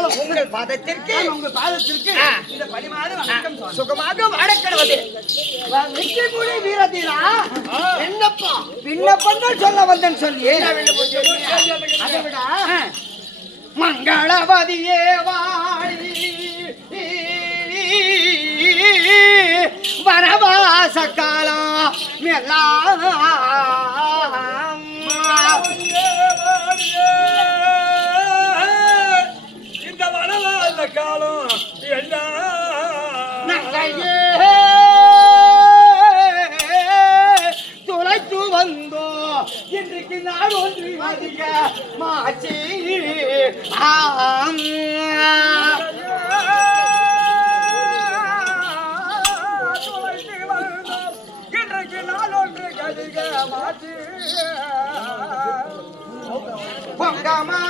காலம் உங்கள் பாதத்திற்கு இந்த பணிமாறு வணக்கம் சுகமாக வாழக்கடவது வெற்றிமொழி வீரதீரா என்னப்பா விண்ணப்பம் சொல்ல வந்தேன் சொல்லி அதை விட மங்களவதியே வாழி வனவாச காலம் இந்த வனவாச காலம் துளைத்து வந்தோ இன்றைக்கு நாடு ஒன்று அதிக மாச்சி இன்றைக்கு நாள் ஒன்று அதிக மாற்றி பொங்கமா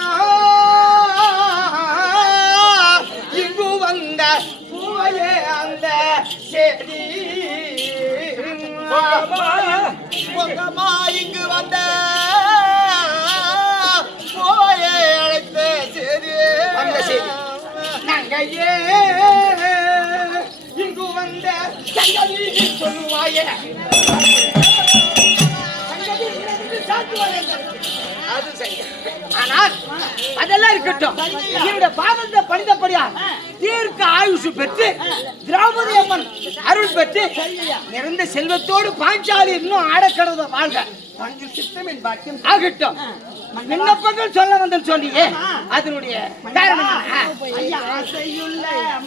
இங்கு வந்த பூவையே அந்த செடி பொங்கமா இங்கு வந்த பூவையே அழைத்த செடி அந்த செடி நங்கையே இங்கு வந்த சங்கதி சொல்லுவாயே ஆனால் அதெல்லாம் இருக்கட்டும். இவருடைய பாதத்தை பணிந்தபடியா தீர்க்க ஆயுசு பெற்று திரௌபதி அம்மன் அருள் பெற்று நிறைந்த செல்வத்தோடு பாஞ்சாலி இன்னும் ஆடக்கடத வாழ்க ஆகட்டும். விண்ணப்பங்கள் சொல்ல வந்து சொல்லியே அதனுடைய காரணம்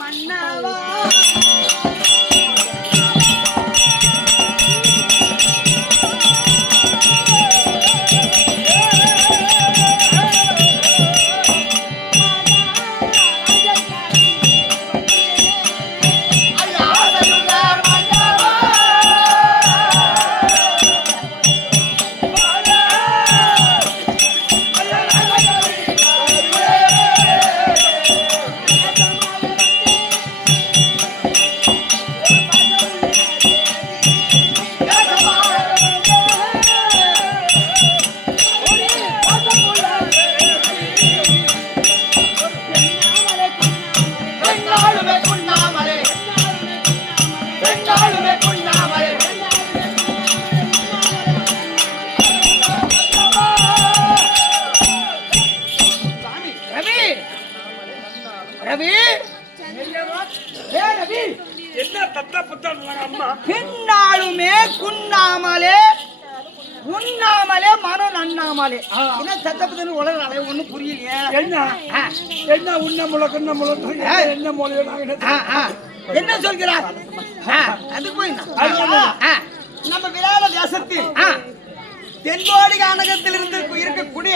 மன்னவா பின்னாலுமே குன்னாமலே உண்ணாமலே மனம் நண்ணாமலே என்ன தத்தப்பதுன்னு உலக ஒண்ணும் புரியலையே. என்ன உண்ண முழக்க முழக்க என்ன மொழியோ என்ன சொல்கிறார் அது போய் நம்ம விராட தேசத்தில் தென்கோடி கானகத்திலிருந்து இருக்கக்கூடிய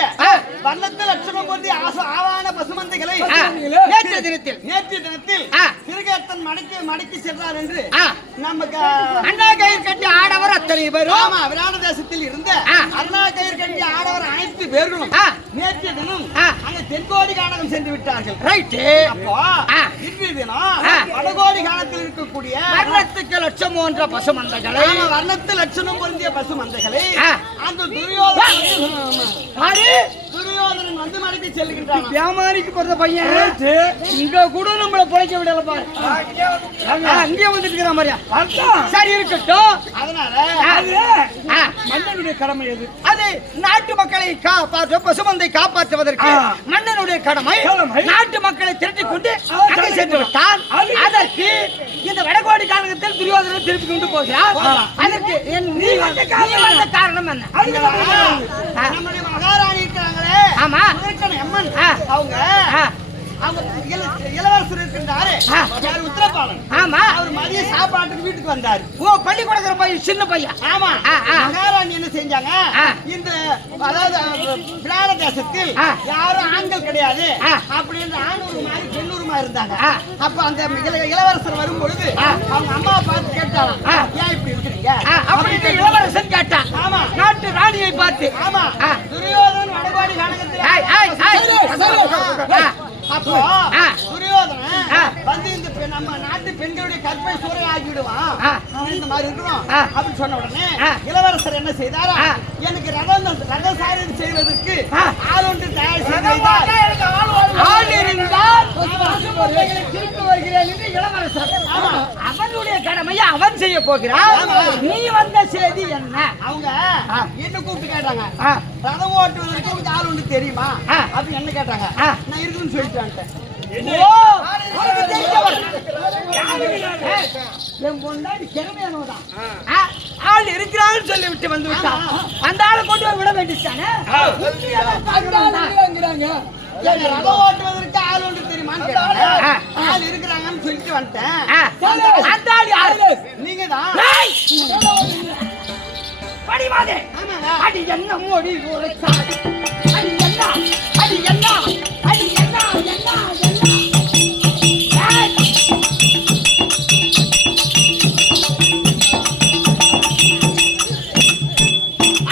வண்ணத்து லட்சணம் பொருந்திய ஆவான பசுமந்தைகளை நேற்று தினத்தில் திருகேத்தன் மடக்கி சென்றார் என்று நமக்கு அண்ணா கயிறு கட்டி ஆடவர் அத்தனை பேரும் ஆமா விராட தேசத்தில் இருந்த அண்ணா கயிறு கட்டி ஆடவர் அனைத்து பேர்களும் நேற்று தினம் அங்க தென்கோடி கானகம் சென்று விட்டார்கள். ரைட்டு. அப்போ இன்றைய தினம் வடகோடி கானத்தில் இருக்கக்கூடிய வர்ணத்துக்கு லட்சம் போன்ற பசுமந்தைகளை வர்ணத்து லட்சணம் பொருந்திய பசுமந்தைகளை துரியோதனன் வந்து மடக்கி செல்கின்றான். வியாபாரிக்கு பிறந்த பையன் இங்க கூட நம்மள பிழைக்க விடல பாரு. அங்கேயே வந்துட்டு இருக்கிற மாதிரியா சரி இருக்கட்டும். அதனால மன்னனுடைய கடமை எது? அது நாட்டு மக்களை காப்பாற்ற பசுமந்தை காப்பாற்றுவதற்கு மன்னனுடைய கடமை. நாட்டு மக்களை திரட்டிக் கொண்டு அங்கே சென்று விட்டான். அதற்கு இந்த வடகோடி காலகத்தில் துரியோதனன் திருப்பி கொண்டு போகிறார். அதற்கு நீ வந்த காரணம் என்ன? நம்முடைய மகாராணி இருக்கிறாங்களே ஆமா அம்மன் அவங்க இளவரசர் இருக்கின்றாரு உத்தரபாலன். ஆமா அவர் மதிய சாப்பாட்டுக்கு வீட்டுக்கு வந்தாரு. ஓ பள்ளிக்கூடக்கிற பையன் சின்ன பையன். ஆமா மகாராணி என்ன செஞ்சாங்க இந்த அதாவது விராட தேசத்தில் யாரும் ஆண்கள் கிடையாது அப்படின்னு ஆணூர் மாதிரி பெண்ணூர் மாதிரி இருந்தாங்க. அப்ப அந்த இளவரசர் வரும் பொழுது அவங்க அம்மாவை பார்த்து கேட்டாலாம் ஏன் இப்படி இருக்கிறீங்க அப்படின்னு இளவரசன் கேட்டான். ஆமா நாட்டு ராணியை பார்த்து. ஆமா துரியோதனன் வடகோடி கானகத்தில் அப்போ துரியோதனன் வந்து இந்த நம்ம நாட்டு பெண்களுடைய கற்பை சூறை ஆகிவிடுவான் இந்த மாதிரி இருக்கிறோம் அப்படின்னு சொன்ன உடனே இளவரசர் என்ன செய்தாரா எனக்கு ரதசாரி செய்வதற்கு ஆள் ஒன்று தயார் செய்தார். ஆள் இருந்தால் செய்ய போகிறாய். நீ வந்த செய்தி என்ன? அவங்க என்ன கூப்பிட்டு கேட்டாங்க, ரதம் ஓட்டுவதற்கு உங்களுக்கு ஆள் ஒன்று தெரியுமா அப்படி என்ன கேட்டாங்க. நான் இருக்குன்னு சொல்லிட்டேன். என் பொண்டாடி கிழமையானவதான் ஆள் இருக்கிறான்னு சொல்லி விட்டு வந்து விட்டான். அந்த ஆளை கொண்டு போய் விட வேண்டியதானே. ரதம் ஓட்டுவதற்கு ஆள் ஒன்று தெரியுமான்னு கேட்டாங்க. ஆள் இருக்கிறாங்கன்னு சொல்லிட்டு வந்துட்டேன். அந்த ஆள் யாரு? நீங்க தான். படிவாதே. அடி என்ன மோடி உரைச்சாடி. அடி என்ன அடி என்ன அடி என்ன என்ன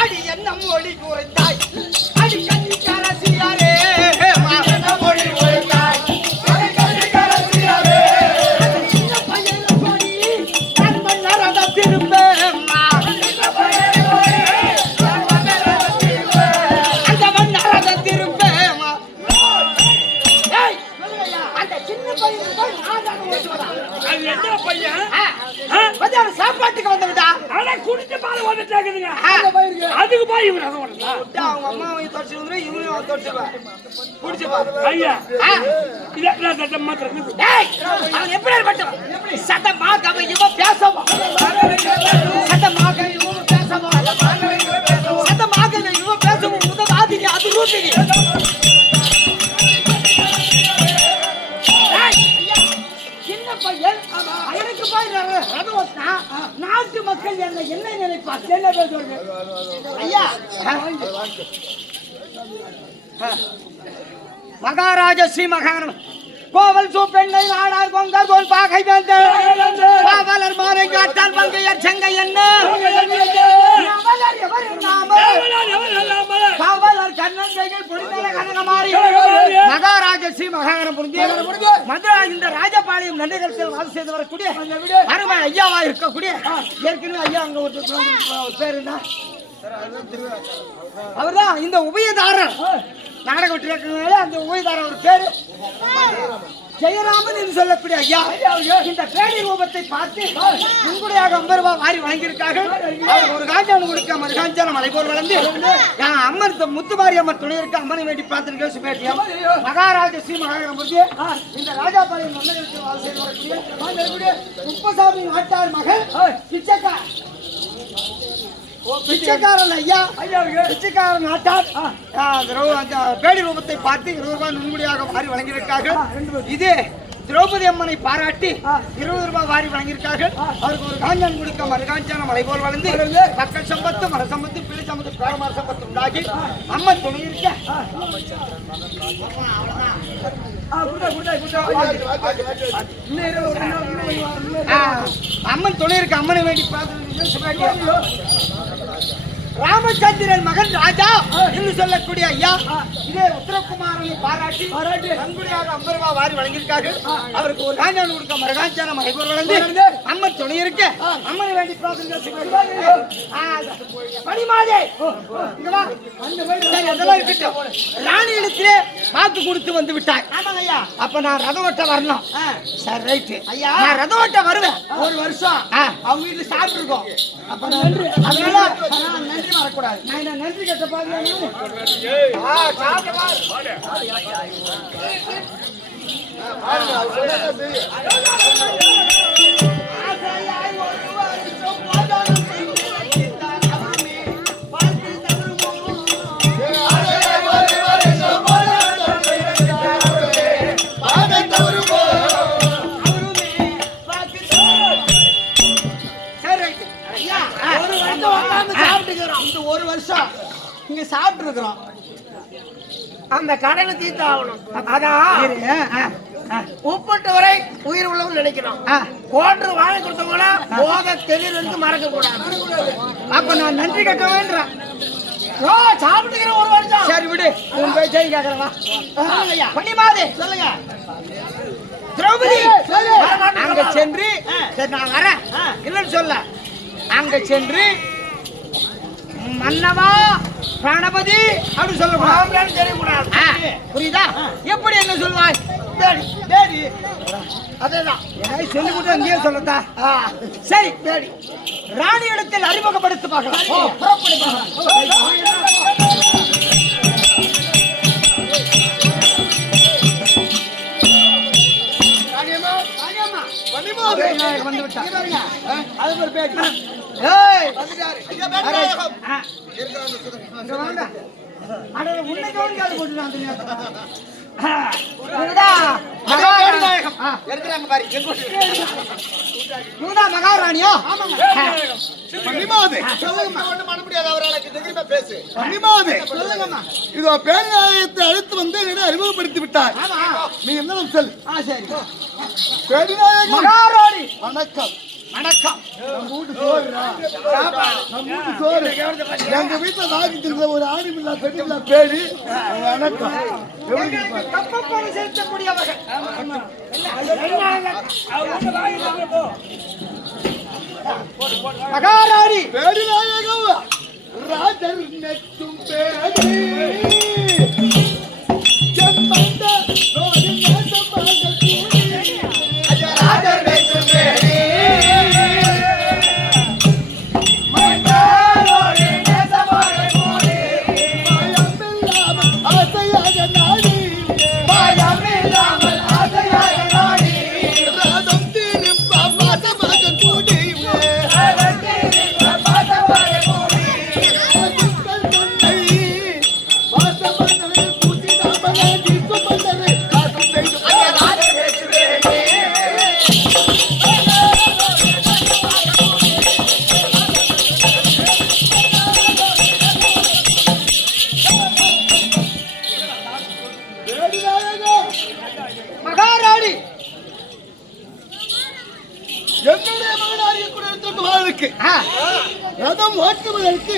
அடி என்ன மோடி உரைத்தாய். அடி கண்ணிக்கார சியாரே என்ன மோடி உரைத்தாய். அடி கண்ணிக்கார சியாரே சின்ன பையன் போடி கண்மண் நரத திருப்பேன். சாப்பாட்டுக்கு வந்தவிட்டா குடிச்சு பால் வந்துட்டாங்க. அதுக்கு போய் இவங்க அவங்க அம்மாவை தொடச்சு வந்து இவங்க தொடச்சுவா குடிச்சு பாரு. ஐயா எப்படி சத்தமாக இவன் பேசவும் சத்தமாக இவன் பேசவும் சத்தமாக இவன் பேசவும் உதவாதி அது ரூபினி. சின்ன பையன் எனக்கு போய் ரதம் ஓட்டினா நாட்டு மக்கள் என்ன நினைப்பாங்க? என்ன பேசுவாங்க? ஐயா மகாராஜ ஸ்ரீ மகானம் கோவல் சூப்பெண்ணை நாடார் பொங்கல் போல் பாகை வேந்த காவலர் மாறை காட்டால் பங்கையர் செங்கை என்ன காவலர் கண்ணன் புரிதல கனகமாரி மகாராஜ ஸ்ரீ மகானம் புரிந்து மதுரா இந்த ராஜபாளையம் நன்றிகள் வாசம் செய்து வரக்கூடிய அருமை ஐயாவா இருக்கக்கூடிய ஏற்கனவே ஐயா அங்க ஒரு பேர் என்ன அவர்தான் இந்த உபயதாரர் நாடக விட்டு அந்த உபயதாரர் ஒரு பேரு ஜெயராமன் என்று சொல்லக்கூடிய ஐயா. இந்த பேடி ரூபத்தை பார்த்து உங்களுடையாக 50 ரூபாய் வாரி வாங்கியிருக்கார்கள். ஒரு காஞ்சானம் கொடுக்க மறுகாஞ்சானம் மலைபோர் வளர்ந்து அம்மன் முத்துமாரி அம்மன் துணை இருக்க அம்மனை வேண்டி பார்த்து பேட்டியம் மகாராஜ ஸ்ரீ மகாராஜ இந்த ராஜாபாளையம் வரக்கூடிய குப்பசாமி நாட்டார் மகள் பிச்சைக்காரன் ஐயா பிச்சைக்காரன் நாட்டார் பேடி ரூபத்தை பார்த்து 20 ரூபாய் நுண்குடியாக வாரி வழங்கியிருக்கார்கள். இது திரௌபதி அம்மனை பாராட்டி 20 ரூபாய் வாரி வழங்கியிருக்கார்கள். அவருக்கு ஒரு காஞ்சான் குடிக்க மறுகாஞ்சான மலை போல் வளர்ந்து மக்கள் சம்பத்து மர சம்பத்து பிள்ளை சம்பத்து பேரமார சம்பத்து உண்டாகி அம்மன் துணை இருக்க அம்மன் துணை இருக்க அம்மனை வேண்டி பார்த்து ராமச்சந்திரன் மகன் ராஜா என்று சொல்லக்கூடிய ஐயா இதே உத்தரகுமாரனை பாராட்டி நன்கொடையாக 50 ரூபாய் வாரி வழங்கியிருக்கார்கள். அவருக்கு ஒரு காஞ்சான் கொடுக்க மரகாஞ்சான மலைபோர் வளர்ந்து அம்மன் துணை இருக்க அம்மனை வேண்டி பணிமாதே அதெல்லாம் இருக்கட்டும். ராணியிடத்திலே வாக்கு கொடுத்து வந்து விட்டார். அப்ப நான் ரதம் ஓட்ட வரணும். சரி ரைட்டு ஐயா நான் ரதம் ஓட்ட வருவேன். ஒரு வருஷம் அவங்க வீட்டுல சாப்பிட்டு இருக்கோம். அப்ப அதனால நன்றி வரக்கூடாது. நான் நன்றி கட்ட பாருங்க. ஒரு வருஷம் இங்க சாப்பிட்டு இருக்கிறோம். அந்த கடனை தீர்த்து ஆகணும். அதான் உப்பட்டு வரை உயிர் உள்ளவங்க நினைக்கிறோம். கோட்டு வாங்கி கொடுத்தவங்களா போக தெளிவு மறக்க கூடாது. அப்ப நான் நன்றி கட்ட வேண்டாம். சாப்பிட்டுக்கிற ஒரு வருஷம் சரி விடு. உன் போய் செய்தி கேட்கறவா பண்ணிமாதே சொல்லுங்க. திரௌபதி அங்க சென்று சரி நான் வரேன் இல்லன்னு சொல்ல அங்க சென்று மன்னவா பிரணபதி அப்படி சொல்லக்கூடாது. தெரியக்கூடாது. புரியுதா? எப்படி என்ன சொல்வாய்? பேடி பேடி அதேதான் ஏதாவது சொல்லி மட்டும் அங்கேயே சொல்லத்தா சரி பேடி ராணி இடத்தில் அறிமுகப்படுத்தி பார்க்கலாம் புறப்படி பார்க்கலாம். வந்து விட்டா அது ஒரு பேடி ஏய் வந்துட்டாரு. ஐயா, பேடி நாயகம். இங்க வாங்க. அட உன்னை கவனிக்காது போட்டு நான் அதே பேடி நாயகம். இருக்கிறாங்க பாரு. இவங்கதான் மகாராணியா மணிமாதே. சொல்லுங்கம்மா. ஒண்ணும் பண்ண முடியாது அவரால. தைரியமா பேசு. மணிமாதே. சொல்லுங்கம்மா. இதோ பேடிநாயகத்தை அழைத்து வந்து என்னை அறிமுகப்படுத்தி விட்டார். ஆமா நீ என்ன சொல்? சரி பேடிநாயகம் மகாராணி வணக்கம். வணக்கம் நம்ம வீட்டு சோறுடா. நம்ம வீட்டு சோறு. எங்க வீட்டுல நாக்கிட்டு இருக்கிற ஒரு ஆணிமில்லா பெண்ணில்லா பேடி வணக்கம். எப்படி இருப்பாரு? கப்பப்பணம் செலுத்தக்கூடியவர்கள் மகாராணி பேடிநாயகம் ராஜர் நெற்றும் பேடி செம்பந்த ரோதி நேசமாக கூடி ராஜர் நெற்றும் பேடி மந்தாரோடி நேசமாக கூடி பயமில்லாமல் ஆசையாக நாடி பயமில்லாமல் ஆசையாக நாடி ராதம் தீரும் பாசமாக கூடி மகாராணி என்னுடைய மகனாரிய குடும்பத்திற்கு ரதம் ஓட்டுவதற்கு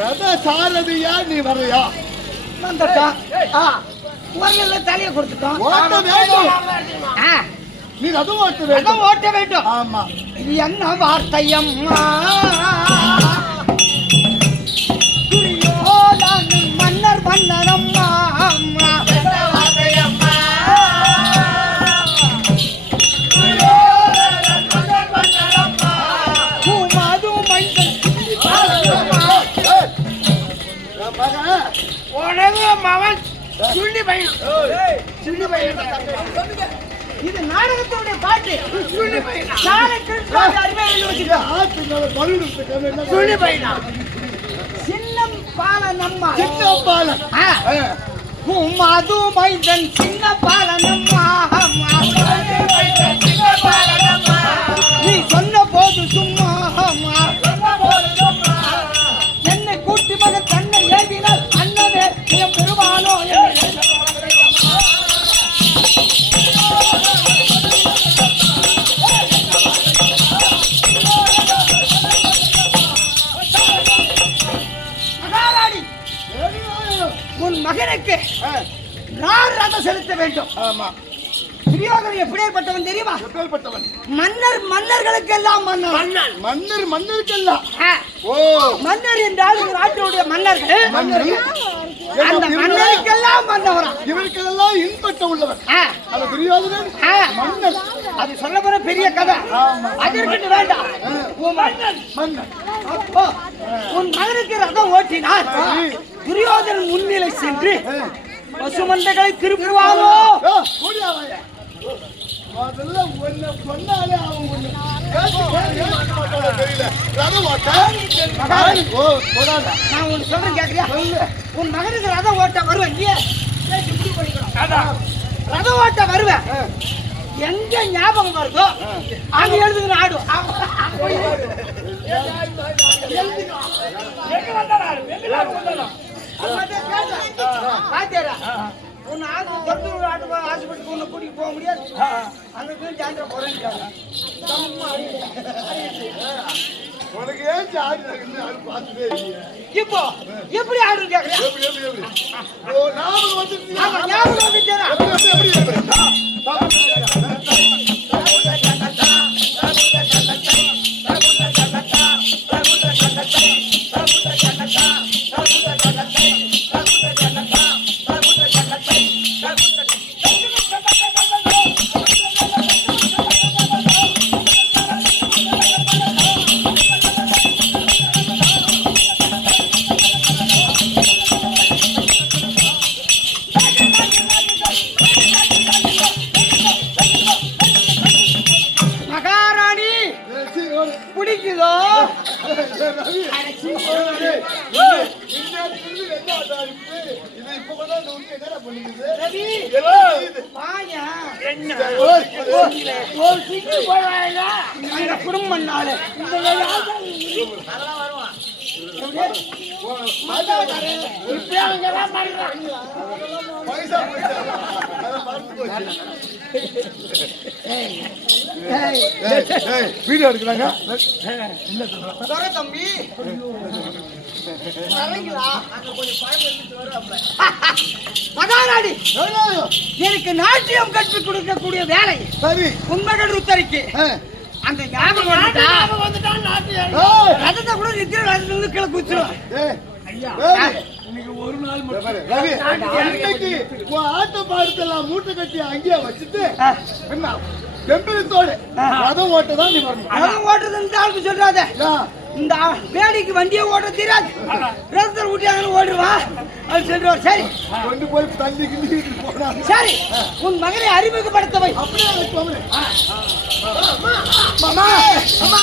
ரத சாரதியா நீ வரையா வந்துட்டோம் உரல்ல தலையை கொடுத்துட்டோம் ஓட்ட வேண்டும். ஆ, நீ ரதம் ஓட்ட வேண்டும். ரதம் ஓட்ட வேண்டும் ஆமா. இது என்ன வார்த்தையம்மா துரியோதனன் மன்னர் மன்னரம்மா அம்மா. பூமாது மைந்தன் என் மகன் உனது மவன் சுள்ளி பையன் சுள்ளி பையன் இது நாடகத்தினுடைய பாட்டு சுள்ளி பையன் நாளைக்கு அறிவியல் வச்சுக்கோ ஆத்து மேல பலூன் என்ன சுள்ளி பையனா சின்ன பாலனம்மா சின்ன பாலன். மது மைந்தன் சின்ன பாலனம்மா நீ சொன்ன போது சும்மா என்னை கூட்டி மகன் தன்னை ஏந்தினால் அண்ணனே என் பெருமானோ மகாராணி உன் மகனுக்கு நான் ரதம் செலுத்த வேண்டும். ஆமா. துரியோதனன் எப்படிப்பட்டவன் தெரியுமா? எப்பேற்பட்டவன்? மன்னர்களுக்கெல்லாம் மன்னர். மன்னருக்கெல்லாம். ஓ மன்னர் என்றால் ஒரு நாட்டினுடைய மன்னர்கள். மன்னர். அந்த மன்னருக்கெல்லாம் மன்னவரா? இவருக்கெல்லாம் இன்பட்ட உள்ளவன். அந்த துரியோதனன் மன்னன். அது சொல்ல போற பெரிய கதை. அதற்கு வேண்டாம். உன் மன்னன். அப்போ உன் மகனுக்கு ரதம் ஓட்டினார். துரியோதனன் முன்னிலை சென்று பசுமந்தைகளை திருப்புவாரோ? கூடியாவாயா முதல்ல ஒன்னு சொன்னாலே அவன் ஒண்ணு தெரியல. ரதம் ஓட்ட ஓ போடாத. நான் உனக்கு சொல்றேன் கேக்குறியா? உன் மகனுக்கு ரதம் ஓட்ட வருவேன். ரதம் ஓட்ட வருவேன். எங்க ஞாபகம் வருதோ அங்க எழுதுகிற ஆடு பாத்தியாரா உன்னை ஹாஸ்பிட்டலுக்கு உன்னை கூட்டிட்டு போக முடியாது. அங்க போய் சாயந்தரம் போறேன்னு உனக்கு ஏன் ஆடு பார்த்ததே இல்லையா? இப்போ எப்படி ஆடு கேக்குறியா? எப்படி எப்படி எப்படி ஓ ஞாபகம் வந்துருச்சு. ஞாபகம் வந்துச்சேரா? எப்படி எப்படி எப்படி குடும்பம் நாளு வீடியோ எடுக்கிறாங்க தம்பி மகாராணி எனக்கு நாட்டியம் கற்றுக் கொடுக்கக்கூடிய வேலை சரி உண்மகள் உத்தரிக்கு அந்த ஞாபகம் ரதத்தை கூட நித்திர ரதத்துல கீழே குச்சிடும் ஒரு நாள் ஆட்ட பாடத்தெல்லாம் மூட்டை கட்டி அங்கேயே வச்சுட்டு என்ன கம்பீரத்தோடு ரதம் ஓட்டதான் நீ வரணும். ரதம் ஓட்டுறதுன்னு ஆளுக்கு சொல்றாத இந்த வேடிக்கு வண்டியை ஓட்ட தெரியாது ரதத்தில் ஊட்டியாங்கன்னு ஓடுவா அது சொல்றாரு. சரி கொண்டு போய் தள்ளி கிள்ளி போனாங்க. சரி உன் மகனை அறிமுகப்படுத்தவை அப்படியே மாமா மாமா அம்மா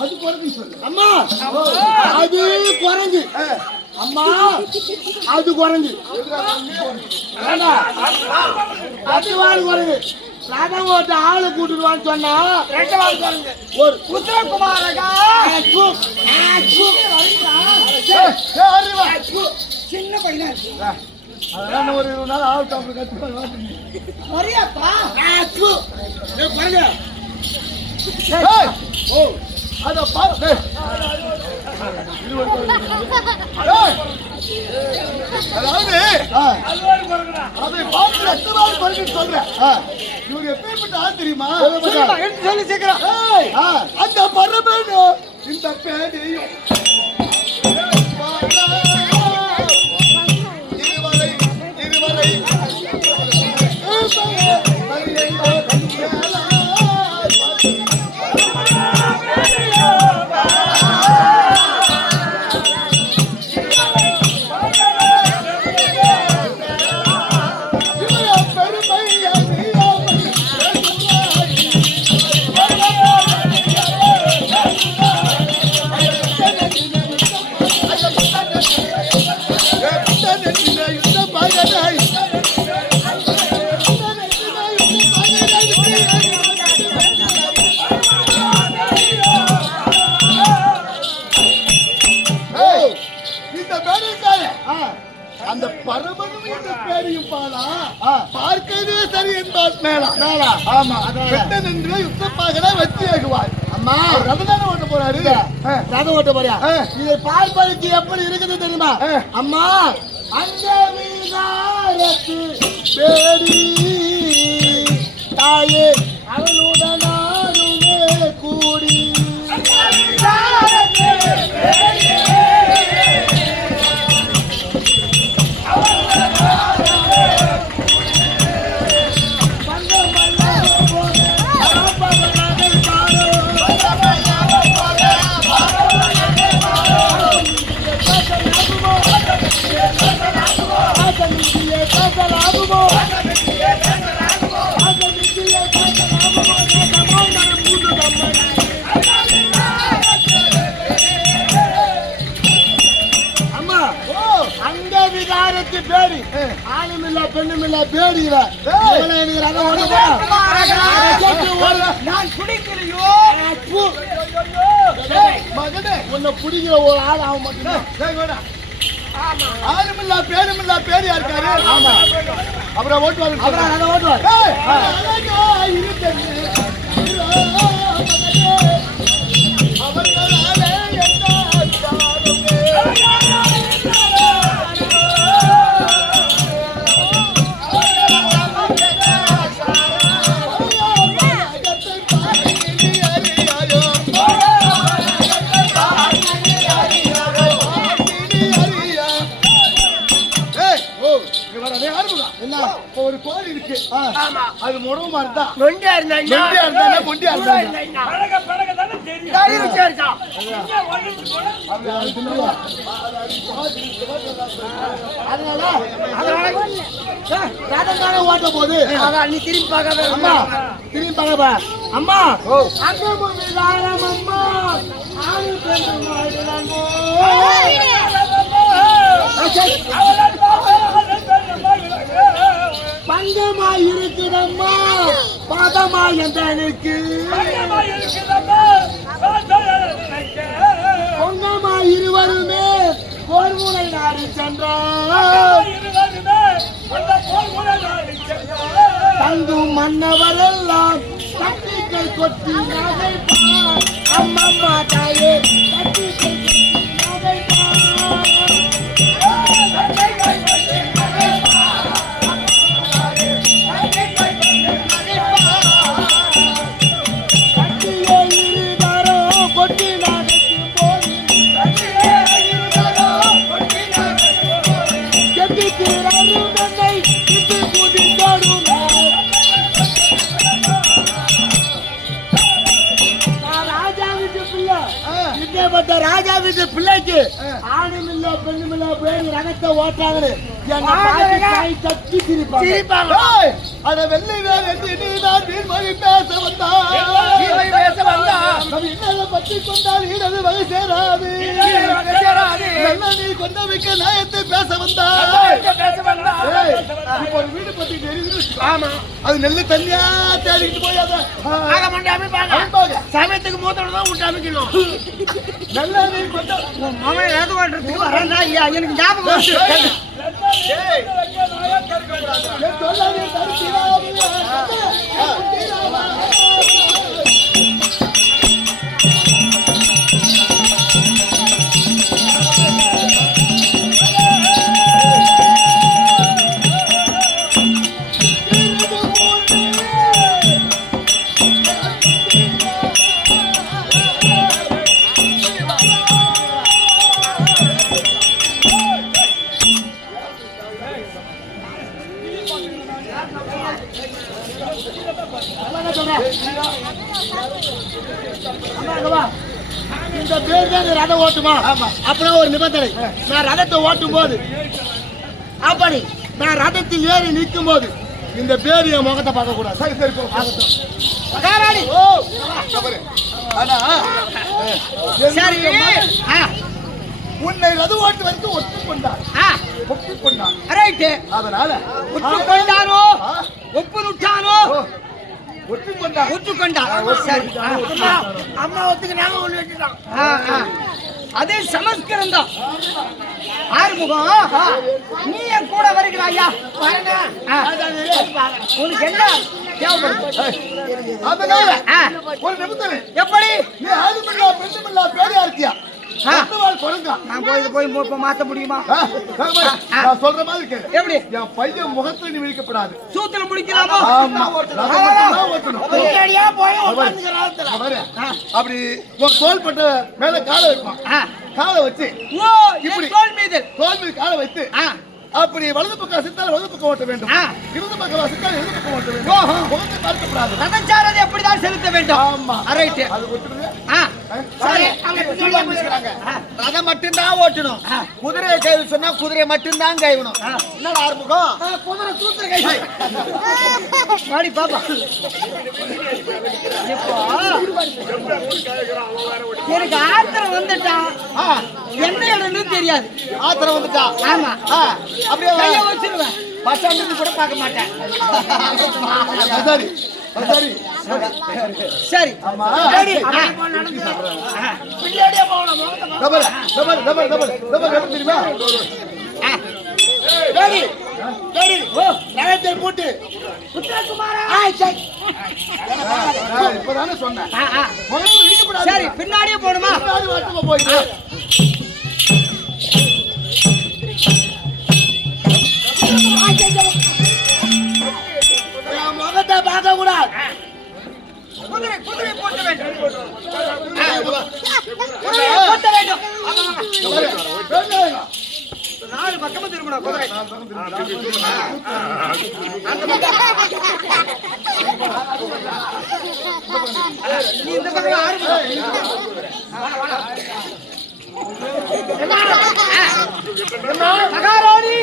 அது குறைஞ்சு சொல்லு. அம்மா அது குறைஞ்சு. அம்மா அது குறைஞ்சு. அது குறைஞ்சு. ரதம் ஓட்ட ஆளு கூட்டுருவான்னு சொன்னா ஒரு உத்தரகுமாரகா சின்ன பையனா அதெல்லாம் ஒரு 20 நாள் ஆள் சாப்பிட்டு கற்றுக்கொள்ள மரியாப்பா ஓ அத பாரு அதாவது அதை பார்த்து எத்தனை நாள் குறைஞ்சு சொல்றேன். இவரு எப்பேற்பட்ட ஆள் தெரியுமா? சொல்லி சீக்கிரம் அந்த பரமேனு இந்த பேனையும் இதுவரை அந்த பரமனும் என்ற பேரையும் பாலா பார்க்கவே சரி என்பார் மேலா மேலா. ஆமா பெட்டன் என்று யுத்தப்பாகனா வெற்றி ஆகுவார். அம்மா ரதம் ஓட்ட போறாரு. ரதம் ஓட்ட போறியா? இதை பார்ப்பதற்கு எப்படி இருக்குது தெரியுமா? அம்மா அந்த வீராரத்து பேடி தாயே அவனுடனாருமே கூடி பேடி ஆணுமில்ல பெண்ணுமில்ல பேடிகிற நான் குடிக்கலையோ மகனே உன்னை பிடிக்கிற ஒரு ஆள் ஆக மாட்டேன். ஆளுமில்லா பேருமில்லா பேரு இருக்காரு. ஆமா அப்புறம் ஓட்டுவாரு. அப்புறம் அதை ஓட்டுவார். ஒரு கோழி இருக்கு. அது முடவமா இருந்தா நொண்டியா இருந்தா மொண்டியா இருந்தா ஓட்ட போது நீ திரும்பி பார்க்க. அம்மா திரும்பி பார்க்க. அம்மா பங்கமா இருக்குதம்மா பாதமா என்றனுக்கு பொங்கமா இருவருமே போர்முனை நாடு சென்றார். தங்கும் மன்னவரெல்லாம் தட்டிக்கை கொட்டி நகைப்பார். அம்மம்மா தாயே தட்டிக்கை கொட்டி ராஜா வீட்டு பிள்ளைக்கு ஆணும் இல்ல பெண்ணும் இல்ல பேரு ரகத்தை ஓட்டாங்கன்னு தட்டி சிரிப்பாங்க. அத வெள்ளை வேறு என்று நீதான் நீர்மொழி பேச வந்தா பற்றி கொண்டால் ஈடது வகை சேராது. நீ கொண்ட வைக்க நாயத்தை பேச வந்தா ஒரு வீடு பத்தி அது நெல்லு தனியா தேடிக்கிட்டு போயாத சமயத்துக்கு மூத்தோட தான் விட்டு அமைக்கணும். நல்ல நீ கொண்ட எனக்கு ஞாபகம் இந்த பேர் தான் ரதம் ஓட்டுமா? அப்புறம் ஒரு நிபந்தனை, நான் ரதத்தை ஓட்டும் போது அப்படி நான் ரதத்தில் ஏறி நிற்கும் போது இந்த பேர் என் முகத்தை பார்க்க கூடாது. சரி சரி உன்னை ரது ஓட்டு வந்து ஒப்புக்கொண்டார். அதனால ஒப்புக்கொண்டானோ ஒப்புனுட்டானோ அம்மா ஒத்துக்கு நாங்க ஒண்ணு வச்சுட்டோம். அதே சமஸ்கிருதம் தான். ஆறுமுகம் நீ என் கூட வருகிறாயா? உனக்கு என்ன ஒரு நிமிடம் எப்படி நீ ஆளுமில்லா பெண்ணுமில்லா பேரையா இருக்கியா? நான் போய் மாத்த முடியுமா? நான் சொல்ற மாதிரி கேளு. எப்படி என் பையன் முகத்துல நீ விழிக்கப்படாது. சூத்துல முடிக்கலாமா? அப்படி தோள்பட்ட மேல காலை வைப்பான். காலை வச்சு இப்படி தோல் மீது காலை வைத்து அப்படி வலது பக்கம் அசைத்தால் வலது பக்கம் ஓட்ட வேண்டும், இடது பக்கம் அசைத்தால் இடது பக்கம் ஓட்ட வேண்டும். முகத்தை பார்க்கப்படாது. ரதச்சாரதி எப்படிதான் செலுத்த வேண்டும்? ஆமா ரைட். அது ஒட்டுறது. சரி ரதம் மட்டும்தான் ஓட்டணும். குதிரையை கைது சொன்னா குதிரையை மட்டும்தான் கைவிடும். என்ன ஆரம்பிக்கும்? குதிரை சூத்திர கை மாடி பாப்பா. எனக்கு ஆத்திரம் வந்துட்டா என்ன இடம்னு தெரியாது. ஆத்திரம் வந்துட்டா ஆமா அப்படியே கையை வச்சிருவேன். பஸ் ஸ்டாண்டுக்கு கூட பார்க்க மாட்டேன். சரி சரி சரி ஆமா. ரெடி பின்னாடியே போகணும் double double double double double தெரியுமா ரெடி ரெடி ஓ நகத்தை போட்டு உத்தரகுமாரா இப்பதானே சொன்னேன் சரி பின்னாடியே போடுமா போயிட்டு முகத்தை பார்க்க கூடாது குதிரை குதிரை போட்ட வேண்டும் குதிரை போட்ட வேண்டும் நாலு பக்கமும் திரும்பணும் குதிரை நீ இந்த பக்கம் மகாராணி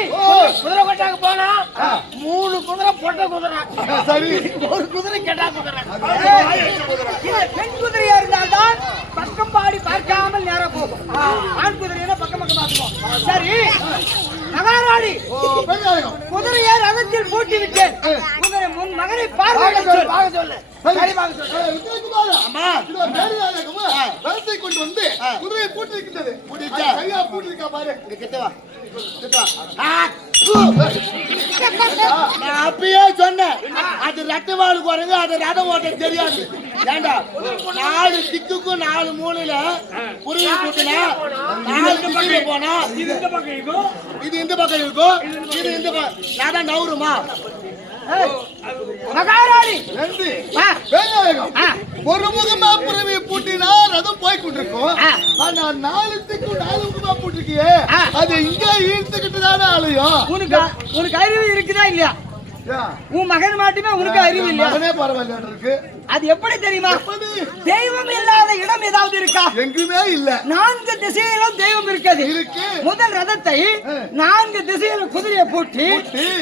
குதிரை கொட்டாங்க போனா 3 குதிரை பொட்ட குதிரை சரி ஒரு குதிரை கெட்டா குதிரை இது பெண் குதிரையா இருந்தால்தான் பக்கம் பாடி பார்க்காமல் நேரம் போகும் ஆண் குதிரையா பக்கம் பக்கம் பார்த்துப்போம் சரி மகாராணி குதிரையை ரதத்தில் பூட்டி விட்டேன் குதிரை முன் மகனை பார்வையிட சொல்லு சரி பார்க்க சொல்லு ஆமா ரதத்தை கொண்டு வந்து குதிரையை பூட்டிருக்கின்றது கையா பூட்டிருக்கா பாரு கிட்ட வா நான் அப்பயே சொன்னேன் அது ரெட்டை வாழு குறைங்க அது ரதம் ஓட்ட தெரியாது ஏண்டா 4 திக்குக்கும் 4 மூலையில புரிய கூட்டினா 4 திக்குல போனா இது இந்த பக்கம் இருக்கும் இது இந்த பக்கம் ரதம் நவுருமா மகாராணி ஒரு முகமா புறவை பூட்டினா ரதம் போய் கொண்டிருக்கும் ஆனா 4 திக்கு 4 முகமா பூட்டிருக்கியே அது இங்க இழுத்துக்கிட்டு தானே அலையும் உனக்கு அறிவு இருக்குதா இல்லையா உன் மகன் மட்டுமே உனக்கு அறிவு இல்லையா மகனே பரவாயில்ல இருக்கு அது எப்படி தெரியுமா தெய்வம் இல்லாத இடம் ஏதாவது இருக்கா எங்குமே இல்ல 4 திசையிலும் தெய்வம் இருக்காது இருக்கு முதல் ரதத்தை 4 திசையிலும் குதிரையை பூட்டி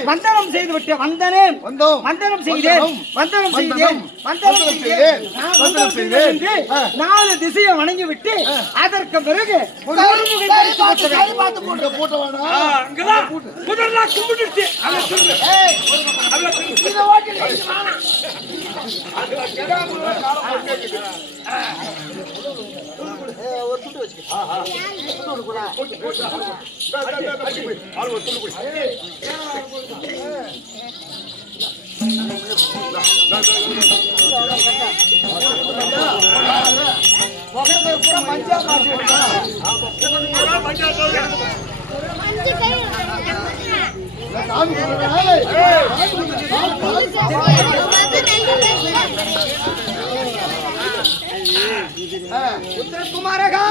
வந்தனம் செய்து விட்டு வந்தனம் செய்தேன் வந்தனம் செய்தேன் வந்தனம் செய்தேன் வந்தனம் செய்தேன் என்று 4 திசையை வணங்கி விட்டு அதற்கு பிறகு பார்த்து போட்டு போட்டவானா அங்கதான் குதிரை கும்பிட்டுச்சு அத சொல்லு இத ஓட்டி ஒரு துண்டு வச்சுக்க குமாரகா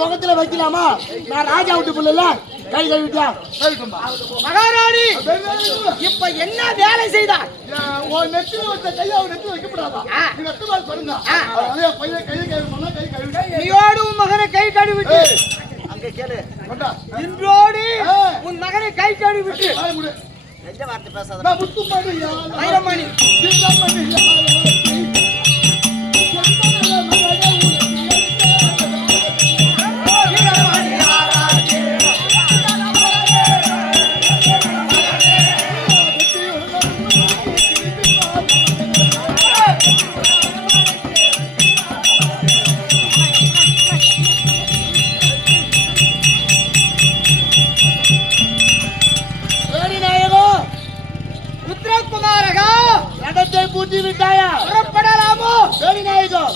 முகத்துல வைக்கலாமா நான் ராஜா விட்டு பிள்ளை கை கழுவிட்டியா மகாராணி இப்ப என்ன வேலை செய்தார் நெத்தில வச்ச கையை அவன் நெத்தில வைக்கப்படாதா நீ நெத்திவாள் பண்ணுங்க அதே பையன் கையை கழுவினா கை கழுவி நீயோடு உன் மகனை கை கழுவிட்டு அங்க கேளு இன்றோடு உன் மகனை கை கழுவிட்டு எந்த வார்த்தை பேசாத நான் முத்து பண்ணியா வைரமணி ரதத்தை பூட்டி விட்டாயா புறப்படலாமோ வேணி நாயகம்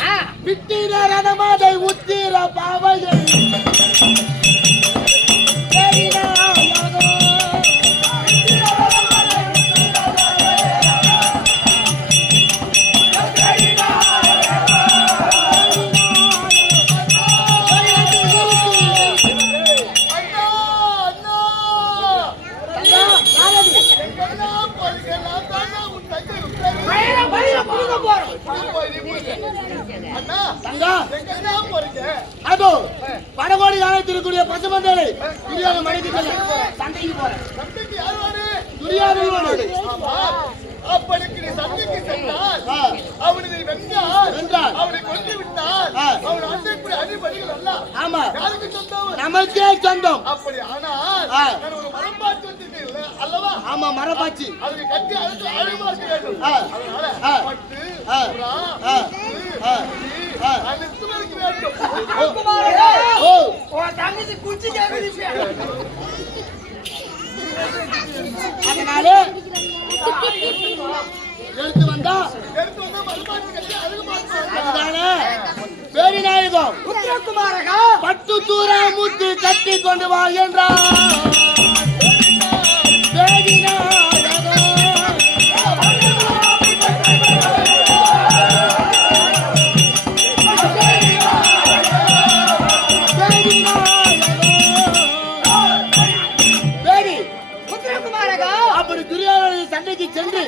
பிட்டின ரதமாதை உத்திர பாவைகள் அதோ வடகோடி காலத்திற்குரிய பசுமந்தரை துரியாத மணிக்கு சண்டைக்கு போறேன். துரியாதனோடு அப்பனுக்கு நீ சண்டைக்கு சென்றால் அவனை நீ வென்றால் அவனை கொண்டு விட்டால் அவன் அன்றைக்குரிய அடிபடிகள் அல்ல. ஆமா, யாருக்கு சொந்தம்? நமக்கே சொந்தம். அப்படி ஆனால் நான் ஒரு மரப்பாச்சி வச்சிருக்கேன் அல்லவா? ஆமா, மரப்பாச்சி. அதை கட்டி அழுத்து அழுமா இருக்க வேண்டும். அதனால பட்டு அழுத்து வைக்க வேண்டும். அதனால எடுத்து வந்தா மரப்பாச்சி கட்டி அழுமா அதுதானே பேரி நாயகம் உத்திரகுமாரகா பட்டு தூரா முத்து கட்டி கொண்டு வா என்றார். பேரி அப்படி துரியோதனை சண்டைக்கு சென்று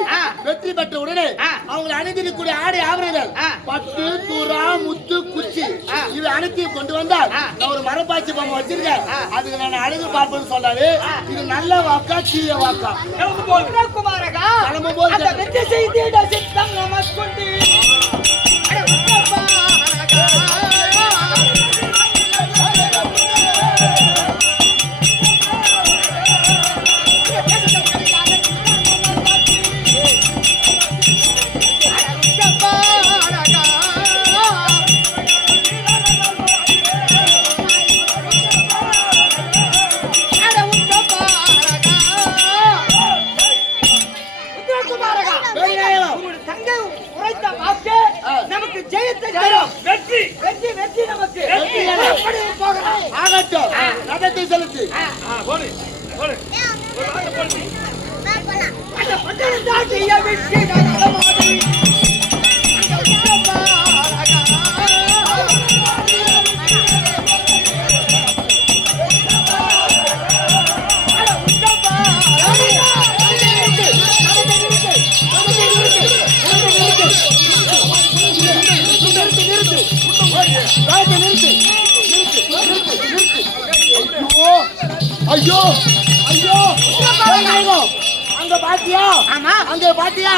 வெற்றி பெற்ற உடனே அவங்க அணிந்திருக்கக்கூடிய ஆடை ஆபரணங்கள் பட்டு தூரா முத்து குச்சி இது அனைத்தையும் கொண்டு வந்தால் நான் ஒரு மரப்பாச்சி பொம்மை வச்சிருக்கேன், அதுக்கு நான் அழகு பார்ப்பேன்னு சொன்னாரு. இது நல்ல வாக்கா தீய வாக்கா? கிளம்பும் போது வெற்றி செய்திட சித்தம் நமக்குண்டு நமக்கு ஜெயத்தை தரும். வெற்றி வெற்றி வெற்றி நமக்கு ஆகட்டும். ரதத்தை செலுத்து. அந்த பட்டணம் தான் செய்ய வெற்றி மாதிரி ஐயோ ஐயோ அங்க பாத்தியா? ஆமா, அங்க பாத்தியா?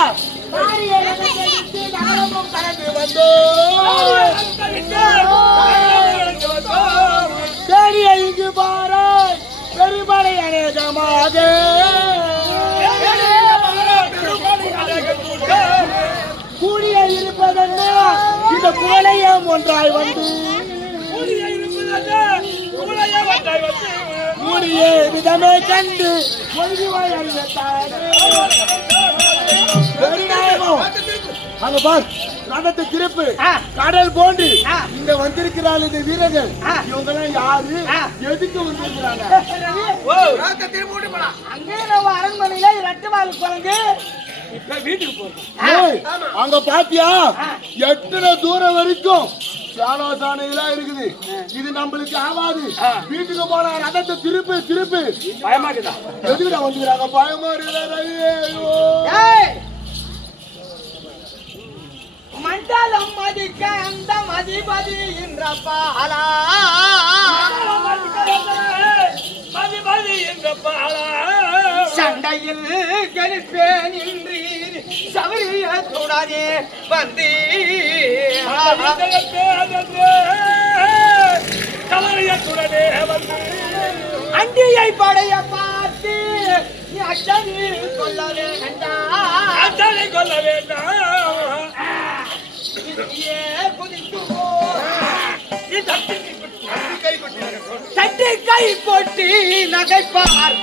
சரி, இங்கு பாரு பெருமழை அநேகமாக கூடிய இருப்பதென்ன இந்த குவளையம் ஒன்றாய் வந்து கூடிய விதமே கண்டு மொழிவாய் அங்க பார் ரதத்தை திருப்பு. கடல் போன்று இங்க வந்திருக்கிறாள் இந்த வீரர்கள். இவங்க எல்லாம் யாரு, எதுக்கு வந்திருக்கிறாங்க? அங்கே நம்ம அரண்மனையில ரெட்டவால் குழந்தை வீட்டுக்கு போறோம். அங்க பாத்தியா எத்தனை தூரம் வரைக்கும் சாணையெல்லாம் இருக்குது. இது நம்மளுக்கு ஆகாது. வீட்டுக்கு போனா ரதத்தை திருப்பு திருப்பு. பயமாக்குதா? எதுக்குடா வந்துக்கிறாங்க? பயமா இருக்கிறாங்க. மண்டலம் மதிக்க அந்த மதிபதி என்ற பாலா மதிபதி என்ற பாலா சண்டையில் கணிப்பேன் என்று சவரிய தொடாதே வந்து சவரியத்துடனே வந்து அண்டியை படைய பார்த்து நீ அச்சனை கொல்ல வேண்டாம், அச்சனை கொல்ல வேண்டாம். சட்டை கை கொட்டி நகைப்பார்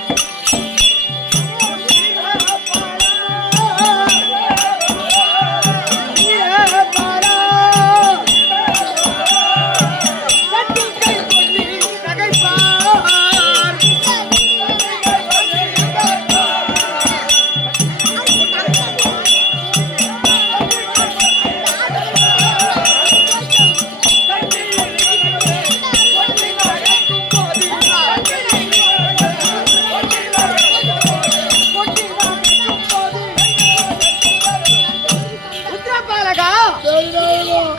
சித்திரப்பாலகா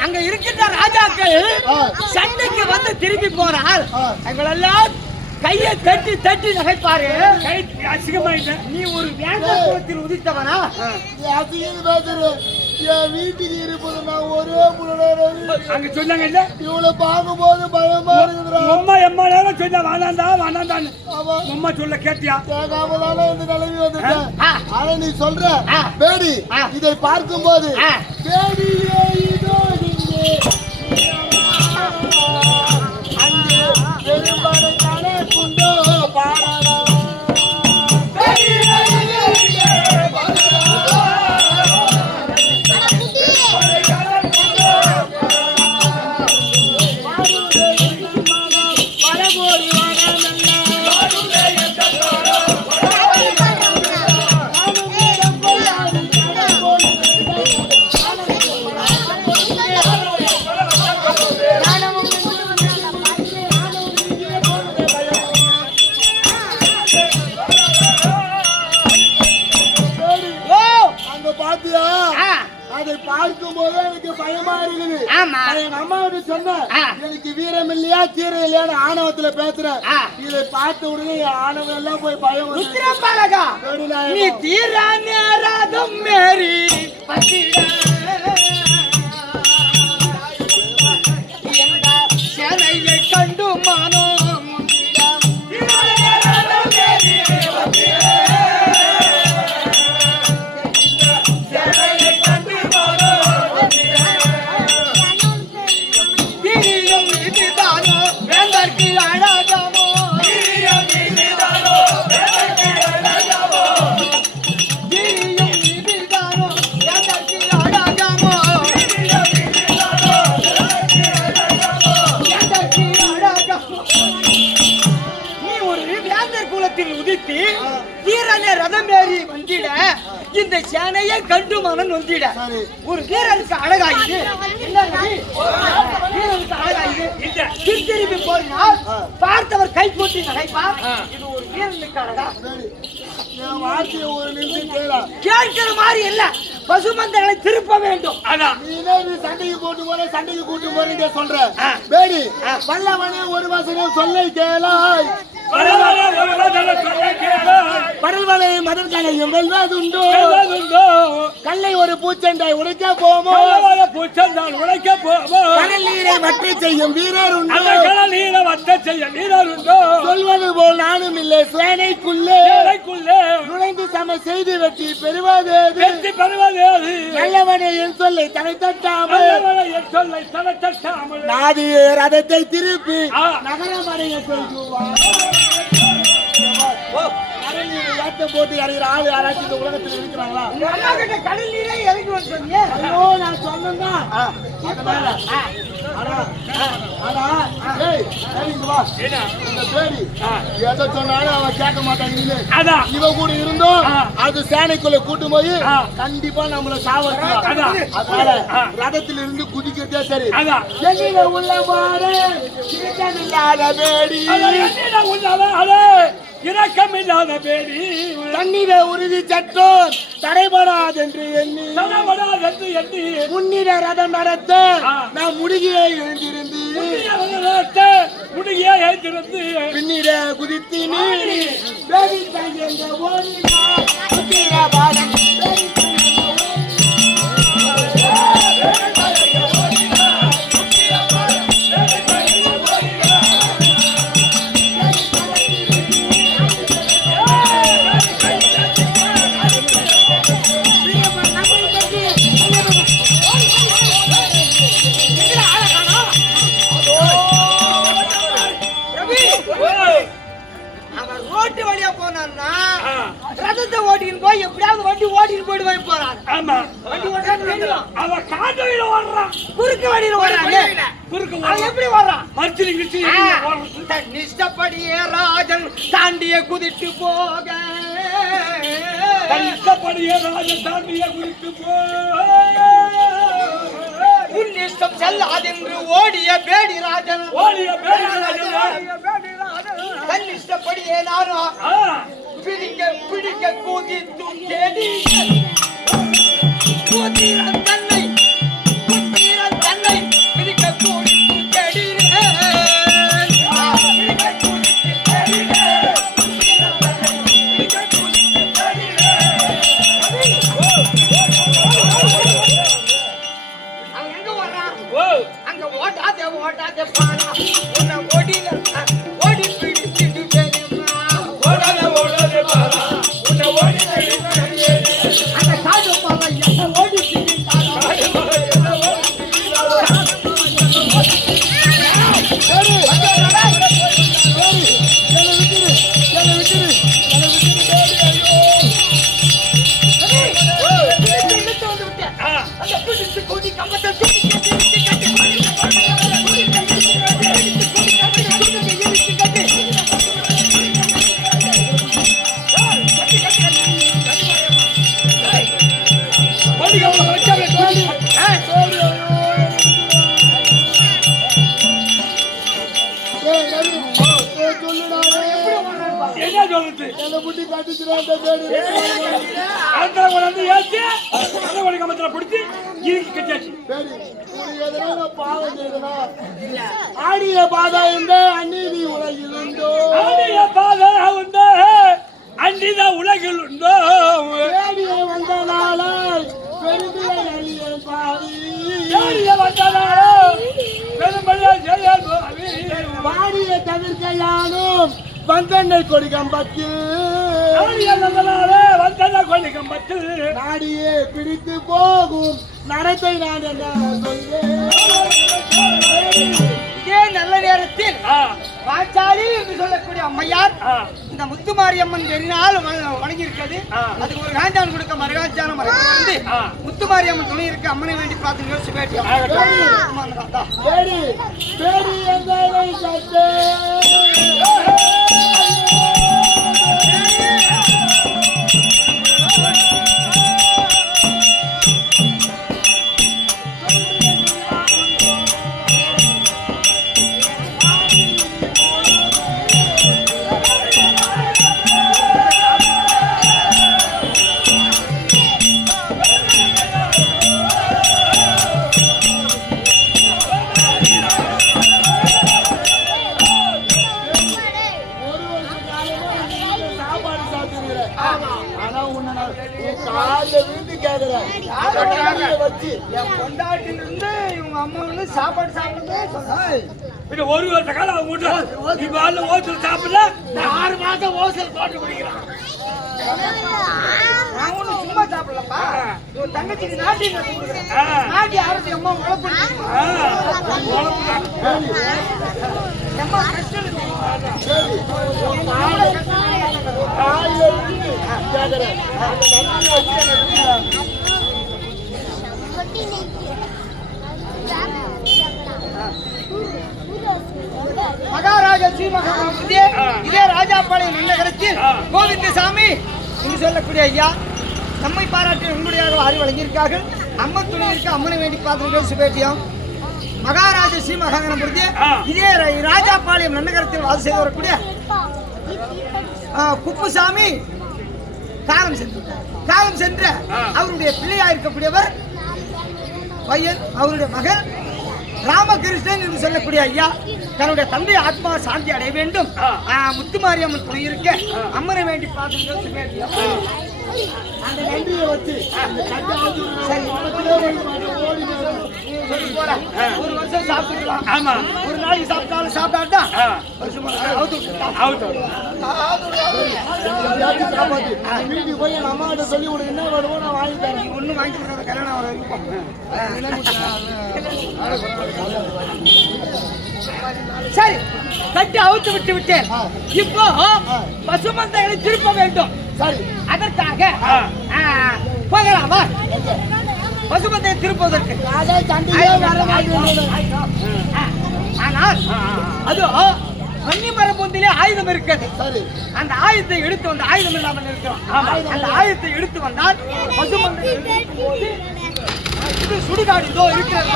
அங்க இருக்கின்ற ராஜாக்கள் சண்டைக்கு வந்து திரும்பி போறார். எங்களெல்லாம் கையை தட்டி தட்டி நகைப்பாரு. நீ ஒரு வேங்கர் குலத்தில் உதித்தவனா? என் வீட்டுக்கு இருப்பது நான் ஒரே அங்க சொன்னாங்க இல்ல இவளை பார்க்கும்போது பயமா இருக்குதுடா. அம்மா எம்மா நேரம் சொன்னா வானாந்தான்னு அம்மா சொல்ல கேட்டியா? கேட்காமதானே இந்த நிலைமை வந்துட்டேன். ஆனா நீ சொல்ற பேடி இதை பார்க்கும்போது பேடியே இதோ இங்கே அங்கே பெரும்பாலான குண்டோ பாரடா. அதை பார்க்கும் போது எனக்கு பயமா இருக்குது. எங்க அம்மாவிட்ட சொன்னேன், எனக்கு வீரம் இல்லையா தீரம் இல்லையான்னு ஆணவத்துல பேசுறேன். இதை பார்த்த உடனே ஆணவம் எல்லாம் போய் பயம் நீ தீரா நேராதும் மேரி சேனையை கண்டு மானோ இந்த சேனையை கண்டு மனன் வந்திட ஒரு வீரனுக்கு அழகாயுது. வீரனுக்கு அழகாயுது திரும்பி போனால் பார்த்தவர் கை போட்டி நகைப்பார். இது ஒரு வீரனுக்கு அழகா? கேட்கிற மாதிரி இல்ல, பசுமந்தங்களை திருப்ப வேண்டும். சண்டைக்கு போட்டு போற சண்டைக்கு கூட்டு போறேன் சொல்ற பேடி பல்லவனே ஒரு வசனம் சொல்லை கேளாய். படல்வலை மதர்களையும் வெல்வதுண்டோ கல்லை ஒரு பூச்செண்டாய் உடைக்க போமோ பூச்செண்டால் உடைக்க போமோ கடல் நீரை வற்றி செய்யும் வீரர் உண்டோ கடல் நீரை வற்ற செய்யும் வீரர் உண்டோ சொல்வது போல் நானும் இல்லை சேனைக்குள்ளே நுழைந்து சம செய்து வெற்றி பெறுவதேது நல்லவனை என் சொல்லை தலை தட்டாமல் நாதியே ரதத்தை திருப்பி நகரம் அடைய செய்வார். போட்டு இறங்குற ஆளு யாராச்சும் இந்த உலகத்தில் இருக்கிறாங்களா? கடல் நீரே இறங்கி வந்து சொன்னீங்க. ஐயோ நான் சொன்னா எதை சொன்னாலும் அவன் கேட்க மாட்டாங்க. இவ கூட இருந்தோம் அது சேனைக்குள்ள கூட்டும் போய் கண்டிப்பா நம்மள சாவடிக்கலாம். அதனால ரதத்தில் இருந்து குதிக்கிறதே சரி. உள்ள பாரு இரக்கமில்லாத பேடி தண்ணீரை உறுதி சட்டம் தடைபடாதென்று எண்ணி முன்னிட ரதம் நடத்த நான் முடிகியே எழுந்திருந்து பின்னிட குதித்து நீரி ரோட்டு வழியா போனான்னா ரதத்தை ஓட்டின்னு போய் எப்படியாவது வண்டி ஓட்டின்னு போயிட்டு போய் போறான். ஆமா வண்டி ஓட்டான்னு அவன் காட்டு வழியில ஓடுறான், குறுக்கு வழியில ஓடுறாங்க. குறுக்கு அவன் எப்படி ஓடுறான்? தன் இஷ்டப்படியே ராஜன் தாண்டிய குதிட்டு போக இஷ்டப்படியே ராஜன் தாண்டிய குதிட்டு உன் இஷ்டம் செல்லாதென்று ஓடிய பேடி ராஜன் தன் இஷ்டப்படியே நானும் பிடிக்க பிடிக்க கூதித்து தேடி தன்னை ஓடாத பாலா உன்னை ஓடில ஓடி பிடிச்சிட்டு தெரியுமா ஓடாத பாலா உன்னை ஓடி பிடிச்சிட்டு அந்த காடு பாலா என்ன ஓடி ஆடிய பாதா என்ற அந்நீதி உலகில் உண்டோ ஆடிய பாதா உண்டோ அந்நித உலகில் உண்டோ தேடிய வந்த நாளாய் பெருமையை அறிய பாடி தேடிய வந்த நாளாய் பெருமையை செய்ய பாடிய தவிர்க்க யானும் வந்தெண்ணை கொடி கம்பத்தில் நாடியே பிடித்து போகும் நடத்தை நான் என்ன சொல்வேன். இதே நல்ல நேரத்தில் பாஞ்சாலி என்று சொல்லக்கூடிய அம்மையார் இந்த முத்துமாரியம்மன் பெரினால் வணங்கி இருக்கிறது. அதுக்கு ஒரு காஞ்சான் கொடுக்க மரகாச்சாரம் வந்து முத்துமாரியம்மன் துணை இருக்க அம்மனை வேண்டி பார்த்து சிவேட்டியா கொண்டாட்டிலிருந்து இவங்க அம்மா வந்து சாப்பாடு சாப்பிடுறது ஒரு வருஷ காலம் அவங்க ஓசல் சாப்பிடல 6 மாசம் ஓசல் போட்டு குடிக்கிறான். நான் ஒன்னும் சும்மா சாப்பிடலப்பா. இவன் தங்கச்சிக்கு நாட்டி நட்டு கொடுக்குறேன். நாட்டி ஆரத்தி அம்மா உழப்பு அம்மா கஷ்டம் மகாராஜா ஸ்ரீ மகாராஜே இதே ராஜாப்பாளையம் நன்னகரத்தில் கோவிந்தசாமி என்று சொல்லக்கூடிய ஐயா நம்மை பாராட்டி உங்களுடைய அறிவு வழங்கியிருக்கார்கள். அம்மன் துணை இருக்க அம்மனை வேண்டி பார்த்துருக்க சுபேட்டியம் மகாராஜா ஸ்ரீ மகாகணபதி இதே ராஜாப்பாளையம் நன்னகரத்தில் வாசம் செய்து வரக்கூடிய குப்புசாமி காலம் சென்ற அவருடைய பிள்ளையா இருக்கக்கூடியவர் பையன் அவருடைய மகன் ராமகிருஷ்ணன் என்று சொல்லக்கூடிய ஐயா தன்னுடைய தந்தை ஆத்மா சாந்தி அடைய வேண்டும். முத்துமாரியம்மன் துணை இருக்க அம்மனை வேண்டி பார்த்து அந்த நன்றியை வச்சு ஒரு வருஷம் சாப்பிட்டுக்கலாம். ஆமா ஒரு நாளைக்கு சாப்பிட்டாலும் சாப்பிட்டாட்டா வீட்டுக்கு போய் என் அம்மாட்ட சொல்லி உனக்கு என்ன வருமோ நான் வாங்கி தரேன். ஒன்னும் வாங்கி கொடுக்காத கல்யாணம் சரி கட்டி அவுத்து விட்டு விட்டேன். இப்போ பசுமந்தைகளை திருப்ப வேண்டும். சரி அதற்காக போகலாமா? பசுமந்தையை திருப்பதற்கு ஆனால் அது கன்னிமரம் பொந்திலே ஆயுதம் இருக்கிறது. அந்த ஆயுதத்தை எடுத்து வந்த ஆயுதம் இல்லாமல் இருக்கிறோம். அந்த ஆயுதத்தை எடுத்து வந்தால் பசுமந்தை சுடுகாடு இதோ இருக்கிறது.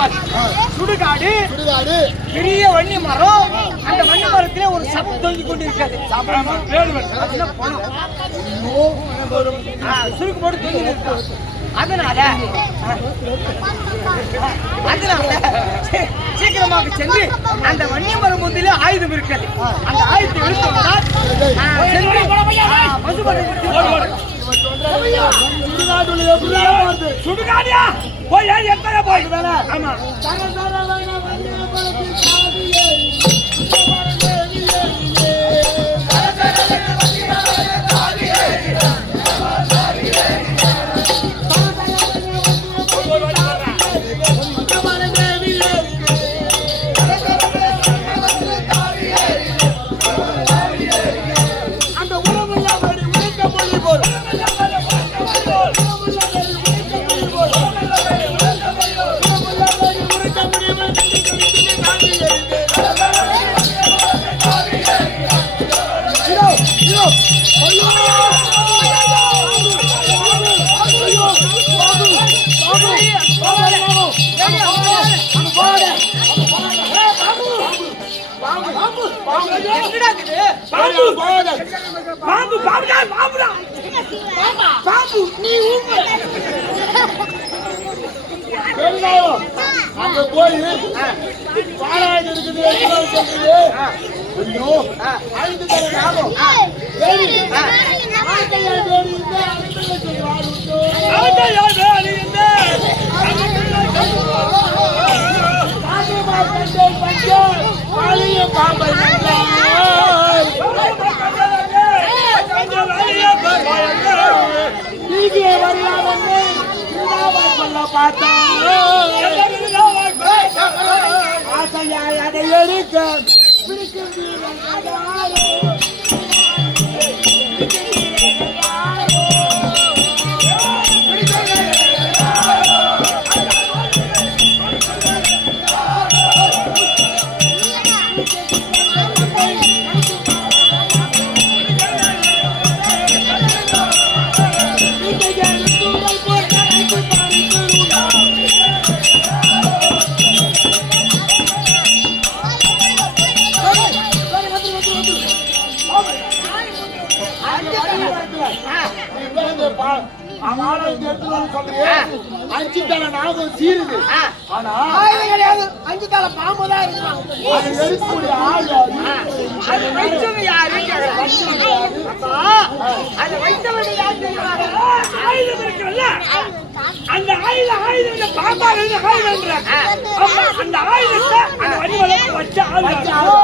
சுடுகாடு பெரிய வன்னி மரம். அந்த வன்னி மரத்திலே ஒரு சபை தொங்கிக் கொண்டிருக்கிறது. சுருக்கு போட்டு தொங்கி நிற்கும். அதனால சீக்கிரமாக சென்று அந்த வன்னி மரம் முந்திலே ஆயுதம் இருக்கிறது. அந்த ஆயுதத்தை எடுத்து வந்தால் சுடுகாடியா போய் எத்தனை போய் ஆமா என்னடா இது? பாம்பு போகாத. பாம்பு பாம்புடா பாம்புடா பாம்பு நீ ஊம்பு பெருங்காயோ, அங்க போய் பாலாஜி இருக்குது எல்லாம் சொல்றது. ஐயோ, அழுது தர ஞாபகம். சரி, ஆட்டையா தேடி இருந்தா அழுதுல சொல்றாரு உண்டு. ஆட்டையா தேடி இருந்தா பாம்புமா கண்டேன் பஞ்சம், பாலிய பாம்பை கண்டாய். நீங்க வரலாமே சொல்ல பார்த்தாய். ஆசையாய் அதை எடுக்க பிடிக்கும் வீரன் அதாரோ. அஞ்சு தலை நாகம் சீருது. ஆனா கிடையாது. 5 தலை பாம்பு தான் இருக்கிறாங்க. அது எடுக்கக்கூடிய ஆள் யாரு? அது வைத்தவன் யாரு கேக்குறேன். அப்பா, அது வைத்தவன் யாரு கேக்குறாங்க. ஆயுதம் இருக்குல்ல அந்த ஆயுதம் பாம்பா இருந்து ஆயுதம் அந்த ஆயுதத்தை அந்த வடிவளத்தை வச்ச ஆள் ஓ,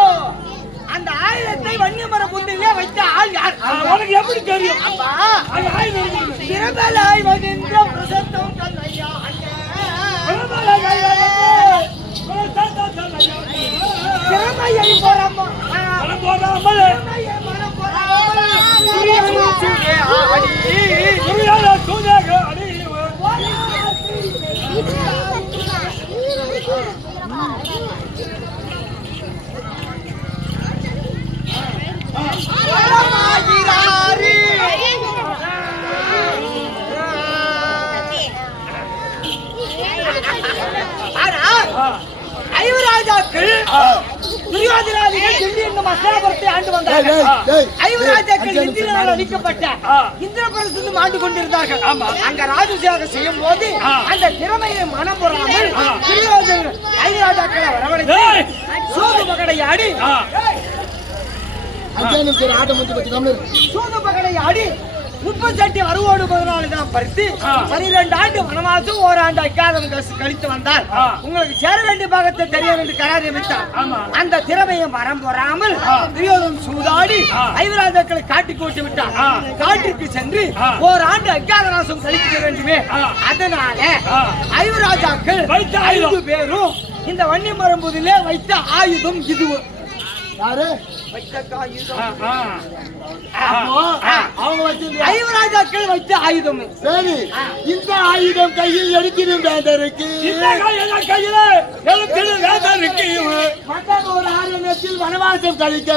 அந்த ஆயுதத்தை வன்னியமர புந்திலே வைத்த ஆள் யார்? உனக்கு எப்படி தெரியும்? அப்பா, அந்த ஆயுதம் சிறந்தலாய் வகின்ற பிரசத்தம் கண்ணையா சிறமையை போறாமோ ஐவராஜாக்கள் துரியோதனாதிகள் தில்லி என்னும் அஸ்தினாபுரத்தை ஆண்டு வந்தார்கள். ஐவராஜாக்கள் இந்திரனால் அளிக்கப்பட்ட இந்திரபிரஸ்தம் ஆண்டு கொண்டிருந்தார்கள். அங்க ராஜசேவை செய்யும் போது அந்த திறமையை மனம் பொறாமல் துரியோதனன் ஐவராஜாக்களை வரவழைத்து சூது பகடையாடி சூது பகடையாடி 30 அறுவோடு 14 தான் பறித்து 12 ஆண்டு வனவாசம் ஓராண்டு அக்காதம் கழித்து வந்தார். உங்களுக்கு சேர வேண்டிய பாகத்தை தெரியும் என்று கரார் நிமித்தார். அந்த திறமையை மரம் பொறாமல் துரியோதனன் சூதாடி ஐவராஜாக்களை காட்டிக் கூட்டி விட்டார். காட்டிற்கு சென்று ஓராண்டு அக்காதவாசம் கழிக்க வேண்டுமே. அதனால ஐவராஜாக்கள் 5 பேரும் இந்த வன்னி மரம்புதிலே வைத்த ஆயுதம் இது. யாரு? ஐவராஜாக்கள் வைத்த ஆயுதம். சரி, இந்த ஆயுதம் கையில் எடுத்திடும் வேந்தருக்கு மகன் ஒரு ஆரணத்தில் வனவாசம் கழிக்க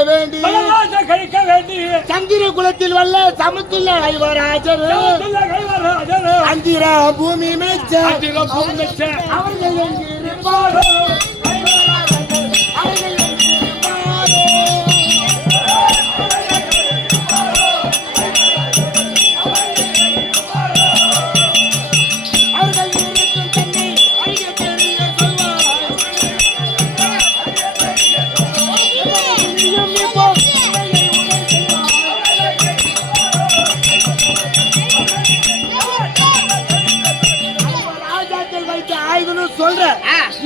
வேண்டி சந்திர குலத்தில் வல்ல சமத்துள்ள ஐவராஜர் அந்திரா பூமி மெச்ச அவர்கள் எங்கிருப்பாரோ சொல்ற.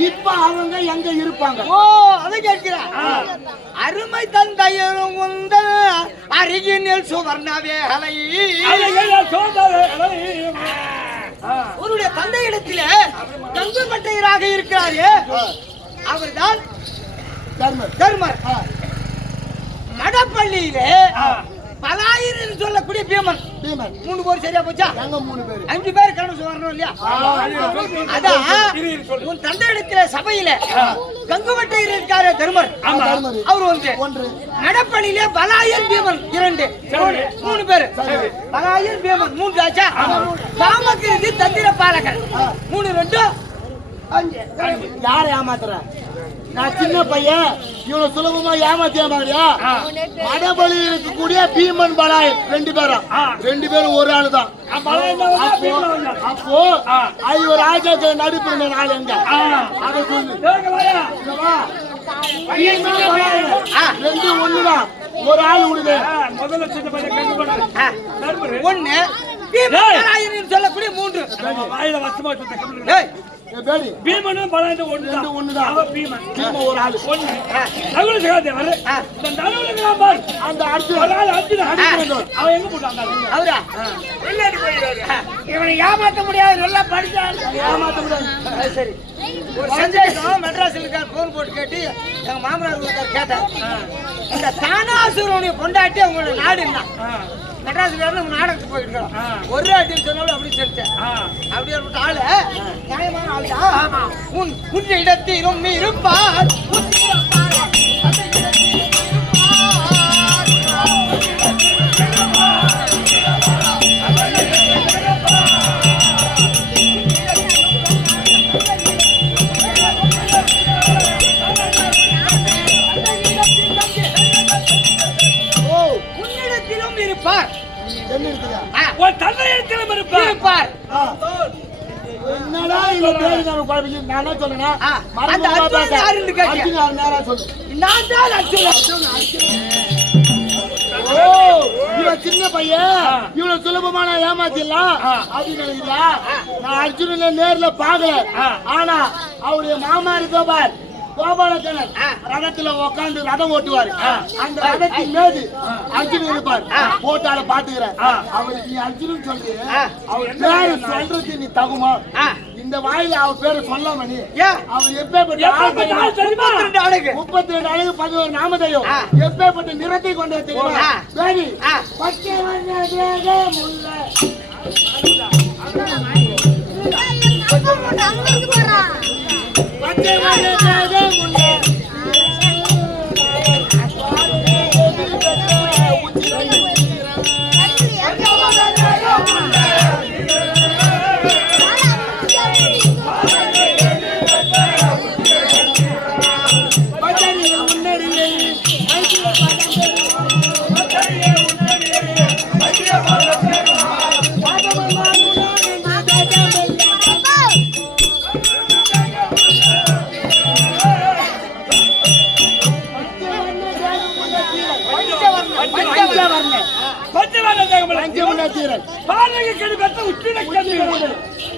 இப்ப அவங்க எங்க இருப்பாங்க? ஓ, அதை கேட்கிறேன். அருமை தந்தையரும் உந்தல் அருகினில் சுவர்ணவேலை உன்னுடைய தந்தையிடத்திலே கங்கு பட்டையராக இருக்கிறாரே அவர்தான் தர்மர். மடப்பள்ளியிலே பலாயிரம் சொல்லக்கூடிய பீமன் 3 பேர் சரியா போச்சா? 5 பேர் கணக்கு வரணும் இல்லையா? அதான் உன் தந்தையிடத்திலே சபையில கங்குவட்டையர் இருக்காரு தர்மர், அவர் ஒன்று. நடப்பள்ளியிலே பலாயன் பீமன் 2, 3 பேர். பலாயன் பீமன் 3 ஆச்சா? காமகிருதி தந்திர பாலகர் 3, 2, 5. யாரை ஏமாத்துற? நான் சின்ன பையன் இவனை சுலபமா ஏமாத்தியா மடபலி இருக்கக்கூடிய பீமன் பலாய் 2 பேரும் 2 பேரும் ஒரு ஆளு தான். அப்போ ஐயோ ராஜாக்கு நடுப்பு நாள் எங்க அதை சொல்லு. 2 ஒண்ணுதான், ஒரு ஆள் விடுது. முதல்ல சின்ன பையன் கண்டு ஒண்ணு பீமன் சொல்லக்கூடிய 3 வாயில வசமா பீமனும் பலாண்டு ஒண்ணுதான். அவன் பீமன் ஒரு ஆளு ஒண்ணு நகுல சகாதேவர் இந்த நடுவுல அந்த அர்ஜுன் அவன் எங்க போட்டாங்க அவரா வெளிநாட்டு போயிடாரு. இவனை ஏமாத்த முடியாது, நல்லா படிச்சான் ஏமாத்த முடியாது. சரி ஒரு சந்தேகம் மெட்ராஸ்ல இருக்கார் போன் போட்டு கேட்டு எங்க மாமனார் இருக்கார் கேட்டார், இந்த தானாசுரனுடைய பொண்டாட்டி அவங்களோட நாடு என்ன மெட்ராஸ்ல இருந்து நம்ம நாடகத்துக்கு போயிட்டு இருக்கோம் ஒரு அடின்னு சொன்னாலும் அப்படி சொல்லிட்டேன். அப்படி ஒரு ஆளு நியாயமான ஆளு தான். உன் இடத்திலும் இருப்பார் இருப்பார். என்னடா இந்த பேரு நான் பாருங்க நானா சொல்றேனா அந்த அர்ஜுன் யாருன்னு கேட்க அர்ஜுன் நேரா சொல்லு. நான் தான் அர்ஜுன். ஓ இவன் சின்ன பையன் இவனை சுலபமா நான் ஏமாத்திடலாம் அப்படின்னு நினைக்கிறா. நான் அர்ஜுனனை நேர்ல பாக்கல, ஆனா அவருடைய மாமா இருக்கோ பார் கோபாலக்கண்ணன் ரதத்துல உட்காந்து ரதம் ஓட்டுவாரு. அந்த ரதத்தின் மீது அர்ஜுனன் இருப்பார். போட்டால பாத்துக்கிறேன் அவருக்கு நீ அர்ஜுனன் சொல்லி அவர் பேரு சொல்றது நீ தகுமா? இந்த வாயில அவர் பேரு சொல்லாம நீ அவர் எப்பேற்பட்ட 32 அழகு 11 நாமதையும் எப்பேற்பட்ட நிறத்தை கொண்டு தெரியுமா? சரி பச்சை வண்ண தேக முல்லை பச்சை வண்ண தேக முல்லை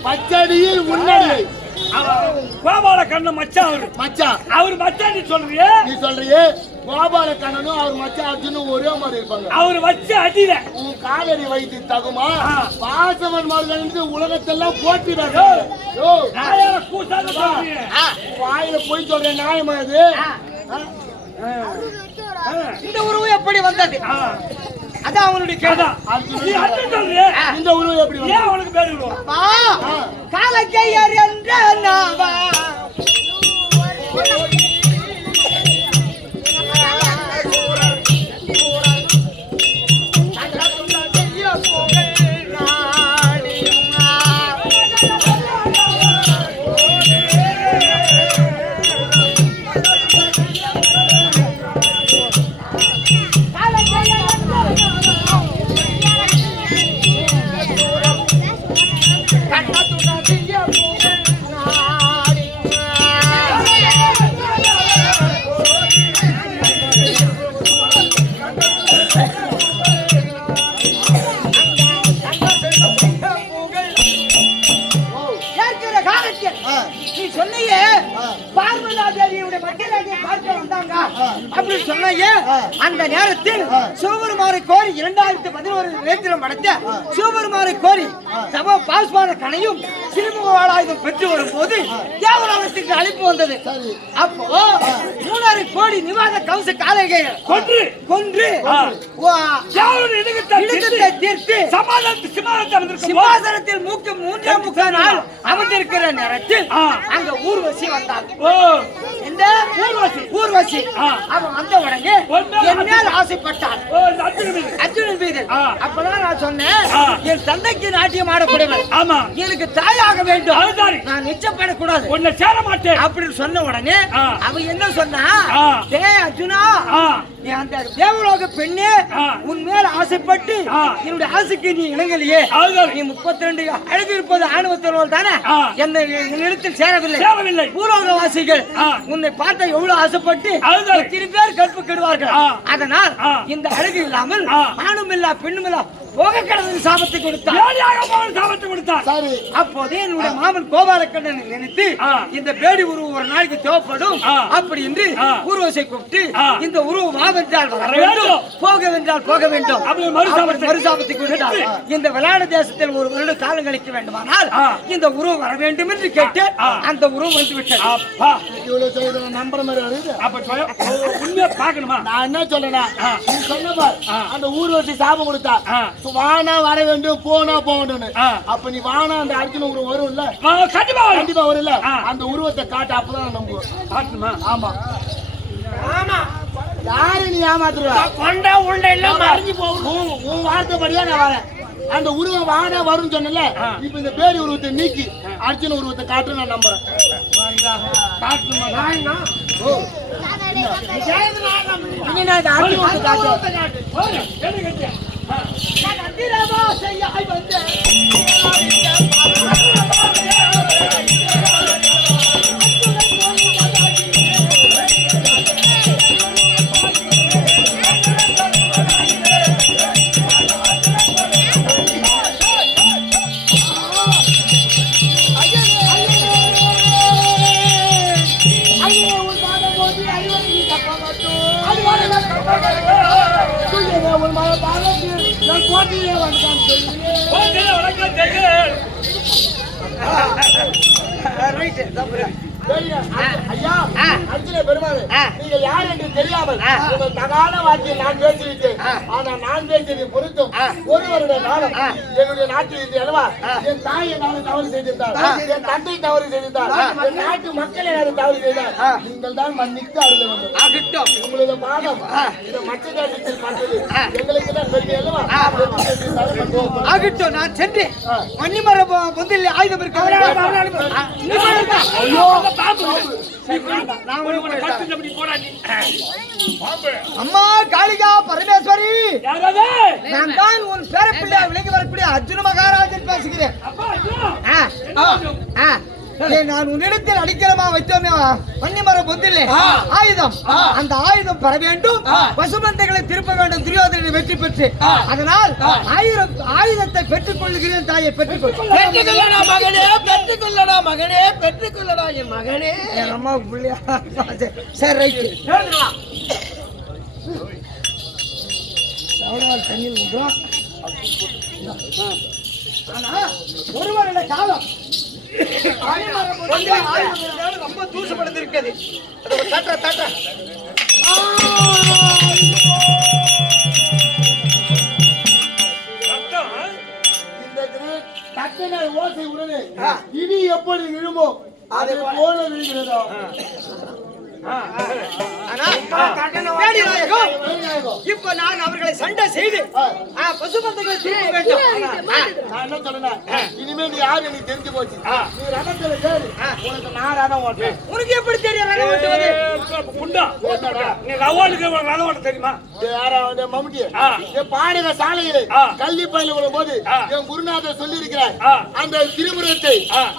பச்சடியில் முன்னாடி கோபால கண்ணன் மச்சான் அவரு மச்சான் நீ சொல்றியே கோபால கண்ணனும் அவர் மச்சான் அர்ஜுனும் ஒரே மாதிரி இருப்பாங்க. அவரு வச்ச அடியில உன் காலடி வைத்து தகுமா? பாசவன் மார்களுக்கு உலகத்தெல்லாம் போட்டிடாங்க. வாயில போய் சொல்றேன் நியாயமா இது? இந்த உருவம் எப்படி வந்தது? அதான் அவனுடைய கேள்வி. இந்த உருவம் எப்படி வந்தது? அவனுக்கு பேரு காலக்கையர் என்ற நாவா நீ சொன்னையே பார்வதா தேவியுடைய மக்களாகிய பார்க்க வந்தாங்க அப்படின்னு சொன்னையே. அந்த நேரத்தில் சிவபெருமானை கோரி 2011 நேத்திரம் அடைத்த சிவபெருமானை கோரி சம பாஸ்மான கனையும் சிறுமுகவாளாயுதம் பெற்று வரும்போது தேவராமத்துக்கு அழைப்பு வந்தது. அப்போ 3.5 கோடி நிவாத கவச காலையை கொன்று தீர்த்து சிம்மாசனத்தில் 3.25 நாள் அமர்ந்திருக்கிற நேரத்தில் அங்க ஊர்வசி வந்தாங்க. இந்த ஊர்வசி அவன் வந்த உடனே என் மேல் ஆசைப்பட்டான் அர்ஜுனன் மீது. அப்பதான் நான் சொன்னேன், என் தந்தைக்கு நாட்டியம் ஆடக்கூடியவன் எனக்கு தாயாக வேண்டும், நான் நிச்சயப்படக்கூடாது. உன்னை சேர மாட்டேன் அப்படின்னு சொன்ன உடனே அவ என்ன சொன்னா, ஆ. டேய் அர்ஜுனா, ஆ. நீ அந்த தேவலோக பெண்ணே ஆ. உன் மேல ஆசைப்பட்டு ஆ. என்னுடைய ஆசைக்கு நீ இணங்கலையே, அதுதான். நீ 32 அழகு இருப்பது ஆணவத்தோடு தானே ஆ. என்னிடத்தில் சேரவில்லை. சேரவில்லை. பூலோகவாசிகள் ஆ. உன்னை பார்த்த எவ்வளவு ஆசைப்பட்டு அதுதான். எத்தனை பேர் கற்பு கெடுவார்கள். ஆ. அதனால் ஆ. இந்த அழகு இல்லாமல் ஆ. ஆணும் இல்லா பெண்ணும் இல்லா போக கடவுள் சாபத்தை கொடுத்தார். ஏழையாக போன சாபத்தை கொடுத்தார். சரி அப்போதே என்னுடைய மாமன் கோபாலக்கண்ணன் நினைத்து ஆ. இந்த பேடி உருவம் ஒரு நாளைக்கு தேவைப்படும் ஆ. அப்படி என்று ஆ. ஊர்வசை கூப்பிட்டு ஆ. இந்த உருவம் வாவென்றால் வர வர வேண்டும், வேண்டும். போக வென்றால் போக வேண்டும் அப்படி மறுசாபத்தை மறுசாபத்தை கொடுத்தார். இந்த விளையாட தேசத்தில் ஒரு வருட காலம் கழிக்க வேண்டுமானால் ஆ. இந்த உருவம் வர வேண்டும் என்று கேட்டு ஆ. அந்த உருவம் வந்து விட்டது. அப்பா இவ்வளவு செய்த நம்புற மாதிரி வருது. அப்ப உண்மையா பாக்கணுமா? நான் என்ன சொல்றேன்னா, நீ சொன்ன பார், அந்த ஊர்வசி சாபம் கொடுத்தா ஆ. வானா வர வேண்டும், போனா போக வேண்டும். ஆ. அப்ப நீ வானா அந்த அர்ஜுன உருவம் வரும்ல, கண்டிப்பா வரும். கண்டிப்பா வரும்ல, ஆ. அந்த உருவத்தை காட்டு, அப்பதான் நான் நம்புவேன். பாக்கணுமா? ஆமா யாரு நீ ஏமாத்துருவ? கொண்டா உண்டை இல்ல மறைஞ்சு போகும். உன் வார்த்தைப்படியா நான் வரேன். அந்த உருவம் வானா வரும்னு சொன்னல, இப்ப இந்த பேரி உருவத்தை நீக்கி அர்ஜுன உருவத்தை காட்டு, நான் நம்புறேன். காட்டணுமா? ஓ என்ன இந்த அர்ஜுன உருவத்தை காட்டு. ஐயா, அர்ஜுன பெருமாள், நீங்க யார் என்று தெரியாமல் உங்கள் தகாத வார்த்தையை நான் பேசிவிட்டேன். ஆனா நான் பேசியதை பொருத்தும் ஒரு வருட காலம் என்னுடைய நாட்டில் இது அல்லவா, என் தாய் என்னால தவறு செய்திருந்தார், என் தந்தை தவறு செய்திருந்தார், என் நாட்டு மக்கள் என்னால தவறு செய்தார். நீங்கள் தான் மன்னித்து அருள வேண்டும். உங்களது பாகம் இந்த மற்ற தேசத்தில் பார்த்தது எங்களுக்கு தான் பெரிய அல்லவா. ஆகட்டும், நான் சென்று மன்னிமர பொந்தில் ஆயுதம் இருக்கு. அம்மா காளிகா பரமேஸ்வரி, நான் தான் உன் பேரப்பிள்ளை விலகி வரக்கூடிய அர்ஜுன மகாராஜன் பேசுகிறேன். நான் உன்னிடத்தில் அடிக்கலமா வைத்தோமே மன்னிமர பொந்திலே ஆயுதம், அந்த ஆயுதம் பெற வேண்டும், பசுமந்தைகளை திருப்ப வேண்டும் துரியோதனை வெற்றி பெற்று. அதனால் ஆயுதத்தை பெற்றுக் கொள்கிறேன் தாயை, பெற்றுக்கொள்ளடா மகனே, பெற்றுக்கொள்ளடா மகனே, பெற்றுக்கொள்ளடா என் மகனே. என் அம்மா பிள்ளையா? சரி ரைட்டு. தண்ணி விடுறோம். ஆனா ஒரு வருட காலம் ரொம்ப தூசப்படுத்தி இருக்குது. இந்த ஓசை உடனே இனி எப்படி விழுமோ அதை போல விழுகிறதோ. இப்ப நான் அவர்களை சண்டை செய்து பசுமந்தைகளை திரும்ப வேண்டும். நான் என்ன சொல்றேன், இனிமே நீ யாரு எனக்கு தெரிஞ்சு போச்சு. நீ ரதத்துல ஏறு, உனக்கு நான் ரதம் ஓட்டுறேன். உனக்கு எப்படி தெரியும் ரதம் ஓட்டுவது? நீ ரதம் ஓட்ட தெரியுமா? மம்முட்டி பாடக சாலையிலே கல்வி பயில வரும் போது என் குருநாதர் சொல்லி இருக்கிறார், அந்த திருமுறத்தை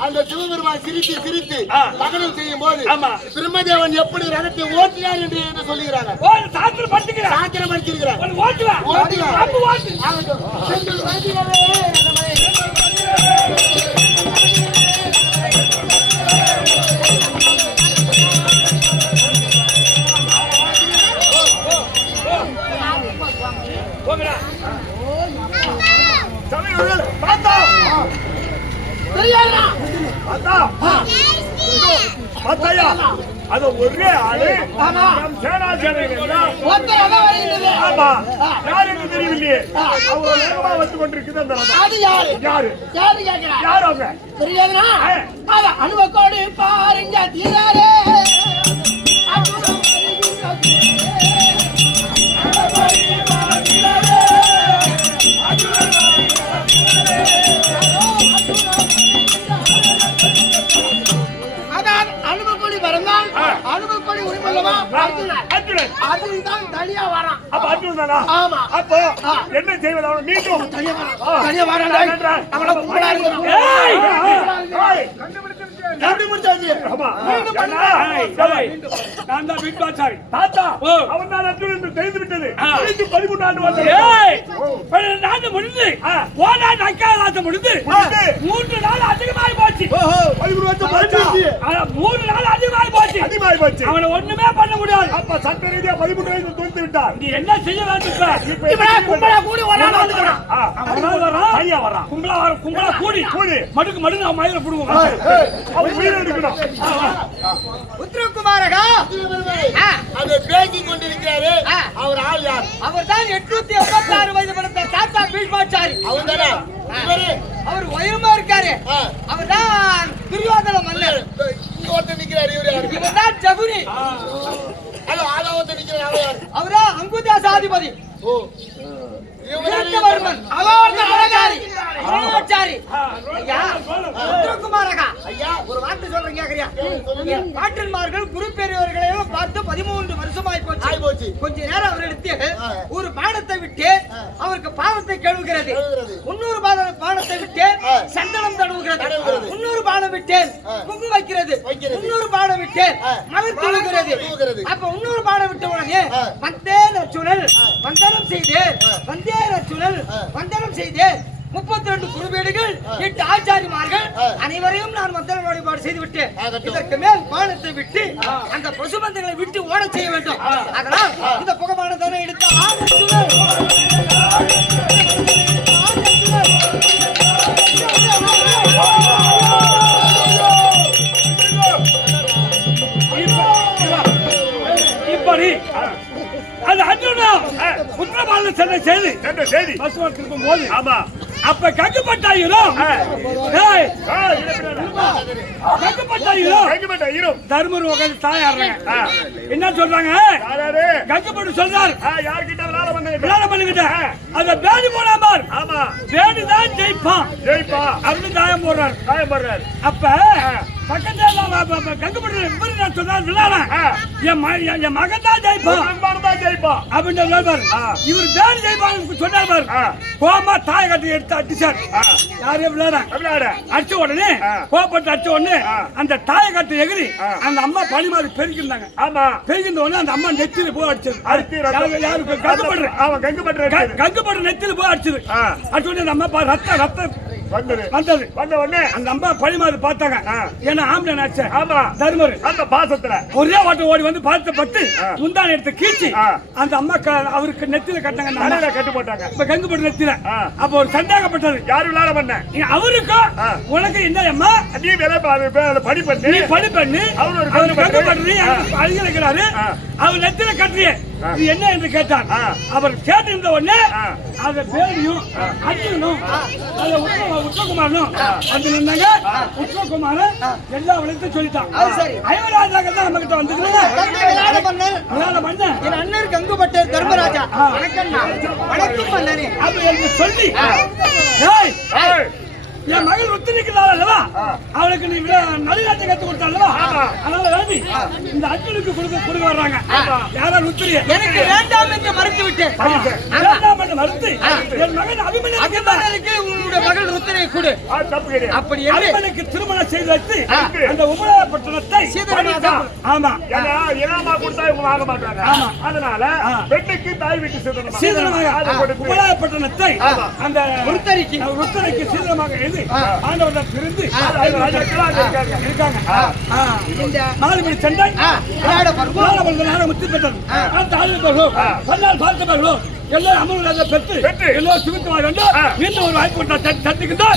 அந்த சிவபெருமான் சிரித்து சிரித்து மகனம் செய்யும் போது பிரம்மதேவன் எப்படி ரதத்தை ஓட்டினார் என்று சொல்லுகிறாங்க. சாத்திரம் படிச்சிருக்கிறார். அது ஒரே ஆளு நம் சேனாசேனையில் ஆமா யாருக்கு தெரியவில்லையே. அவங்க வேகமா வந்து கொண்டிருக்குது அந்த ரதம். யாரு யாரு அவங்க தெரியாதுனா அனுபவத்தோடு பாருங்க தீராரே. அதான் அனுபவ சொல்லவா? அர்ஜுனன். அர்ஜுனன் தான் தனியா வரான். அப்ப அர்ஜுனன் தானா? ஆமா. அப்போ என்ன செய்வது? அவன் மீண்டும் தனியா வரான். தனியா வரான். அவனை கும்பலா இருக்கணும். ஏய்! ஏய்! கண்டுபிடிச்சாச்சு. ஆமா. ஏன்னா, நான் தான் பிக் பாஸ் தாத்தா, ஓ. அவன் தான் அர்ஜுனன் என்று தெரிந்து விட்டது. ஆ. 13 ஆண்டு வந்தது. ஏய் 12 முடிந்து ஓனாண்டு அக்காலாத்த முடிந்து 3 நாள் அதிகமாகி போச்சு. 13 வருஷம் பறிச்சிருச்சு. 3 நாள் அதிகமாகி போச்சு. அதிகமாகி போச்சு. அவனை ஒண்ணுமே பண்ண முடியாது. அப்ப சட்ட ரீதியா 13 வயசு தோத்து விட்டார். நீ என்ன செய்ய வேண்டும் இப்ப? இவனை கும்பலா கூடி ஒண்ணா வந்துக்கிறான். அவனால வரான். தனியா வரான். கும்பலா கூடி மடுக்கு அவன் மயில புடுவோம். அவன் உயிரை எடுக்கணும். உத்திரகுமாரகா அதை பேசிக் கொண்டிருக்கிறாரு. அவர் ஆள் யார்? அவர்தான் 886 வயது படுத்த தாத்தா பீஷ்மாச்சாரி. அவர் தானே இவரு? அவர் உயரமா இருக்காரு. அவர்தான் துரியோதன மன்னர். இங்க ஒருத்தர் நிக்கிறாரு. இவரு யாரு? இவர்தான் ஜகுனி. ஹலோ, ஆளா ஒருத்தர் நிக்கிறாரு. அவர் யாரு? அவரா அங்குதாசாதிபதி. ஓ, இவங்க வீரவர்மன். அரோச்சாரி. ஐயா, உத்திரகுமாரகா, ஐயா, ஒரு வார்த்தை சொல்றேன் கேக்குறியா? சொல்லுங்க. என் பாட்டன்மார்கள் குரு பெரியவர்களையும் பார்த்து 13 வருஷமாய் ஆகி போச்சு. போச்சு. கொஞ்ச நேரம் அவரிடத்து ஒரு பானத்தை விட்டு அவருக்கு பாவத்தை கழுவுகிறது. 300 பானத்தை விட்டு சந்தனம் தடவுகிறது. 300 பானம் விட்டு குங்கு வைக்கிறது. 300 பானம் விட்டு மலர் தூவுகிறது. அப்ப 300 பானம் விட்ட உடனே வந்தேன் அச்சுனல் வந்தனம் செய்தேன். வந்தேன் அச்சுனல் வந்தனம் செய்தேன். 32 குருவேடுகள் 8 ஆச்சாரிமார்கள் அனைவரையும் நான் வந்தன வழிபாடு செய்து விட்டேன். இதற்கு மேல் பானத்தை விட்டு அந்த பசுபந்தங்களை விட்டு ஓட செய்ய வேண்டும். அதனால் இந்த புகமானதான எடுத்த இப்படி அது அர்ஜுனா உத்தரபால சென்னை செய்தி பசுவன் திரும்பும் போது ஆமா. அப்ப கங்குப்பட்டாயிரும் கங்குப்பட்டாயிரும் தர்மர் உட்காந்து தாயாடுறாங்க. என்ன சொல்றாங்க? கங்குப்பட்டு சொல்றாரு யார்கிட்ட விளையாட விளையாட பண்ணிக்கிட்ட அந்த பேடி போடாம ஆமா, பேடிதான் ஜெயிப்பான் அப்படின்னு தாயம் போடுறாரு. அப்ப பக்கத்துல கங்குப்பட்டு சொன்னார் விளையாட என் மகன் தான் ஜெயிப்பான் அப்படின்னு இவர் பேடி ஜெயிப்பான் சொன்னார். கோமா தாய கட்டி எடுத்து அடிச்சார். யாரையும் விளையாட அடிச்ச உடனே கோப்பட்டு அடிச்ச உடனே அந்த தாய கட்டு எகிரி அந்த அம்மா பழி மாதிரி பெருக்கிருந்தாங்க. ஆமா, பெருக்கின்ற உடனே அந்த அம்மா நெத்தில போய் அடிச்சது. யாருக்கு? கங்குப்பட்டு நெத்தில போய் அடிச்சது. அடிச்ச உடனே அந்த அம்மா ரத்தம் வந்தது. வந்த உடனே அந்த அம்மா பழி மாதிரி பார்த்தாங்க. ஏன்னா ஆம்பளை நாச்ச தர்மர் அந்த பாசத்துல ஒரே ஓட்ட ஓடி வந்து பார்த்து பட்டு முந்தான எடுத்து கீழ்ச்சி அந்த அம்மா அவருக்கு நெத்தில கட்டினாங்க. கட்டு போட்டாங்க. இப்ப கங்குப்பட்டு நெத்தில அப்ப ஒரு சந்தேகப்பட்டது. யாரு விளையாட பண்ண அவருக்கும் உனக்கு என்ன அம்மா நீ படி பண்ணி அவரு கங்குப்பட்டு அழுகிறாரு. அவர் நெத்தில கட்டுறிய இது என்ன என்று கேட்டார். அவர் கேட்டிருந்த உடனே அந்த பேடியும் அர்ஜுனும் உத்தரகுமாரனும் வந்து நின்றாங்க. உத்தரகுமாரன் எல்லா விளையத்தையும் சொல்லிட்டான். ஐவராஜாக்கள் தான் நம்ம கிட்ட வந்துருக்காங்க. என் அண்ணன் கங்குப்பட்டர் தர்மராஜா வணக்கம் மன்னரே அப்படி சொல்லி என் மகள் ஒத்துழைக்கிறாள் அல்லவா, அவளுக்கு நீ நடுநாட்டை கத்து கொடுத்தாள். அதனால வேண்டி இந்த அர்ஜுனுக்கு கொடுக்க வர்றாங்க. யாரால் உத்திரிய எனக்கு வேண்டாம் என்று மறுத்து விட்டேன். வேண்டாம் என்று மறுத்து என் மகன் அபிமன்யுக்கு உங்களுடைய மகள் ருத்திரை கொடு. அப்படி அபிமன்யுக்கு திருமணம் செய்து வைத்து அந்த உமராபட்டணத்தை ஆமா இனாமா கொடுத்தா இவங்க வாங்க மாட்டாங்க. அதனால பெண்ணுக்கு தாய் வீட்டு சீதனமாக உமராபட்டணத்தை அந்த ருத்தரைக்கு சீதனமாக ஆண்டவர்கள் திருந்து இருக்காங்க. நாலு மணி சண்டை முத்தி பெற்றது. பார்த்தவர்களோ எல்லாம் அமர்வு பெற்று எல்லோரும் சுமித்தமாக மீண்டும் ஒரு வாய்ப்பு சந்திக்கின்றோம்.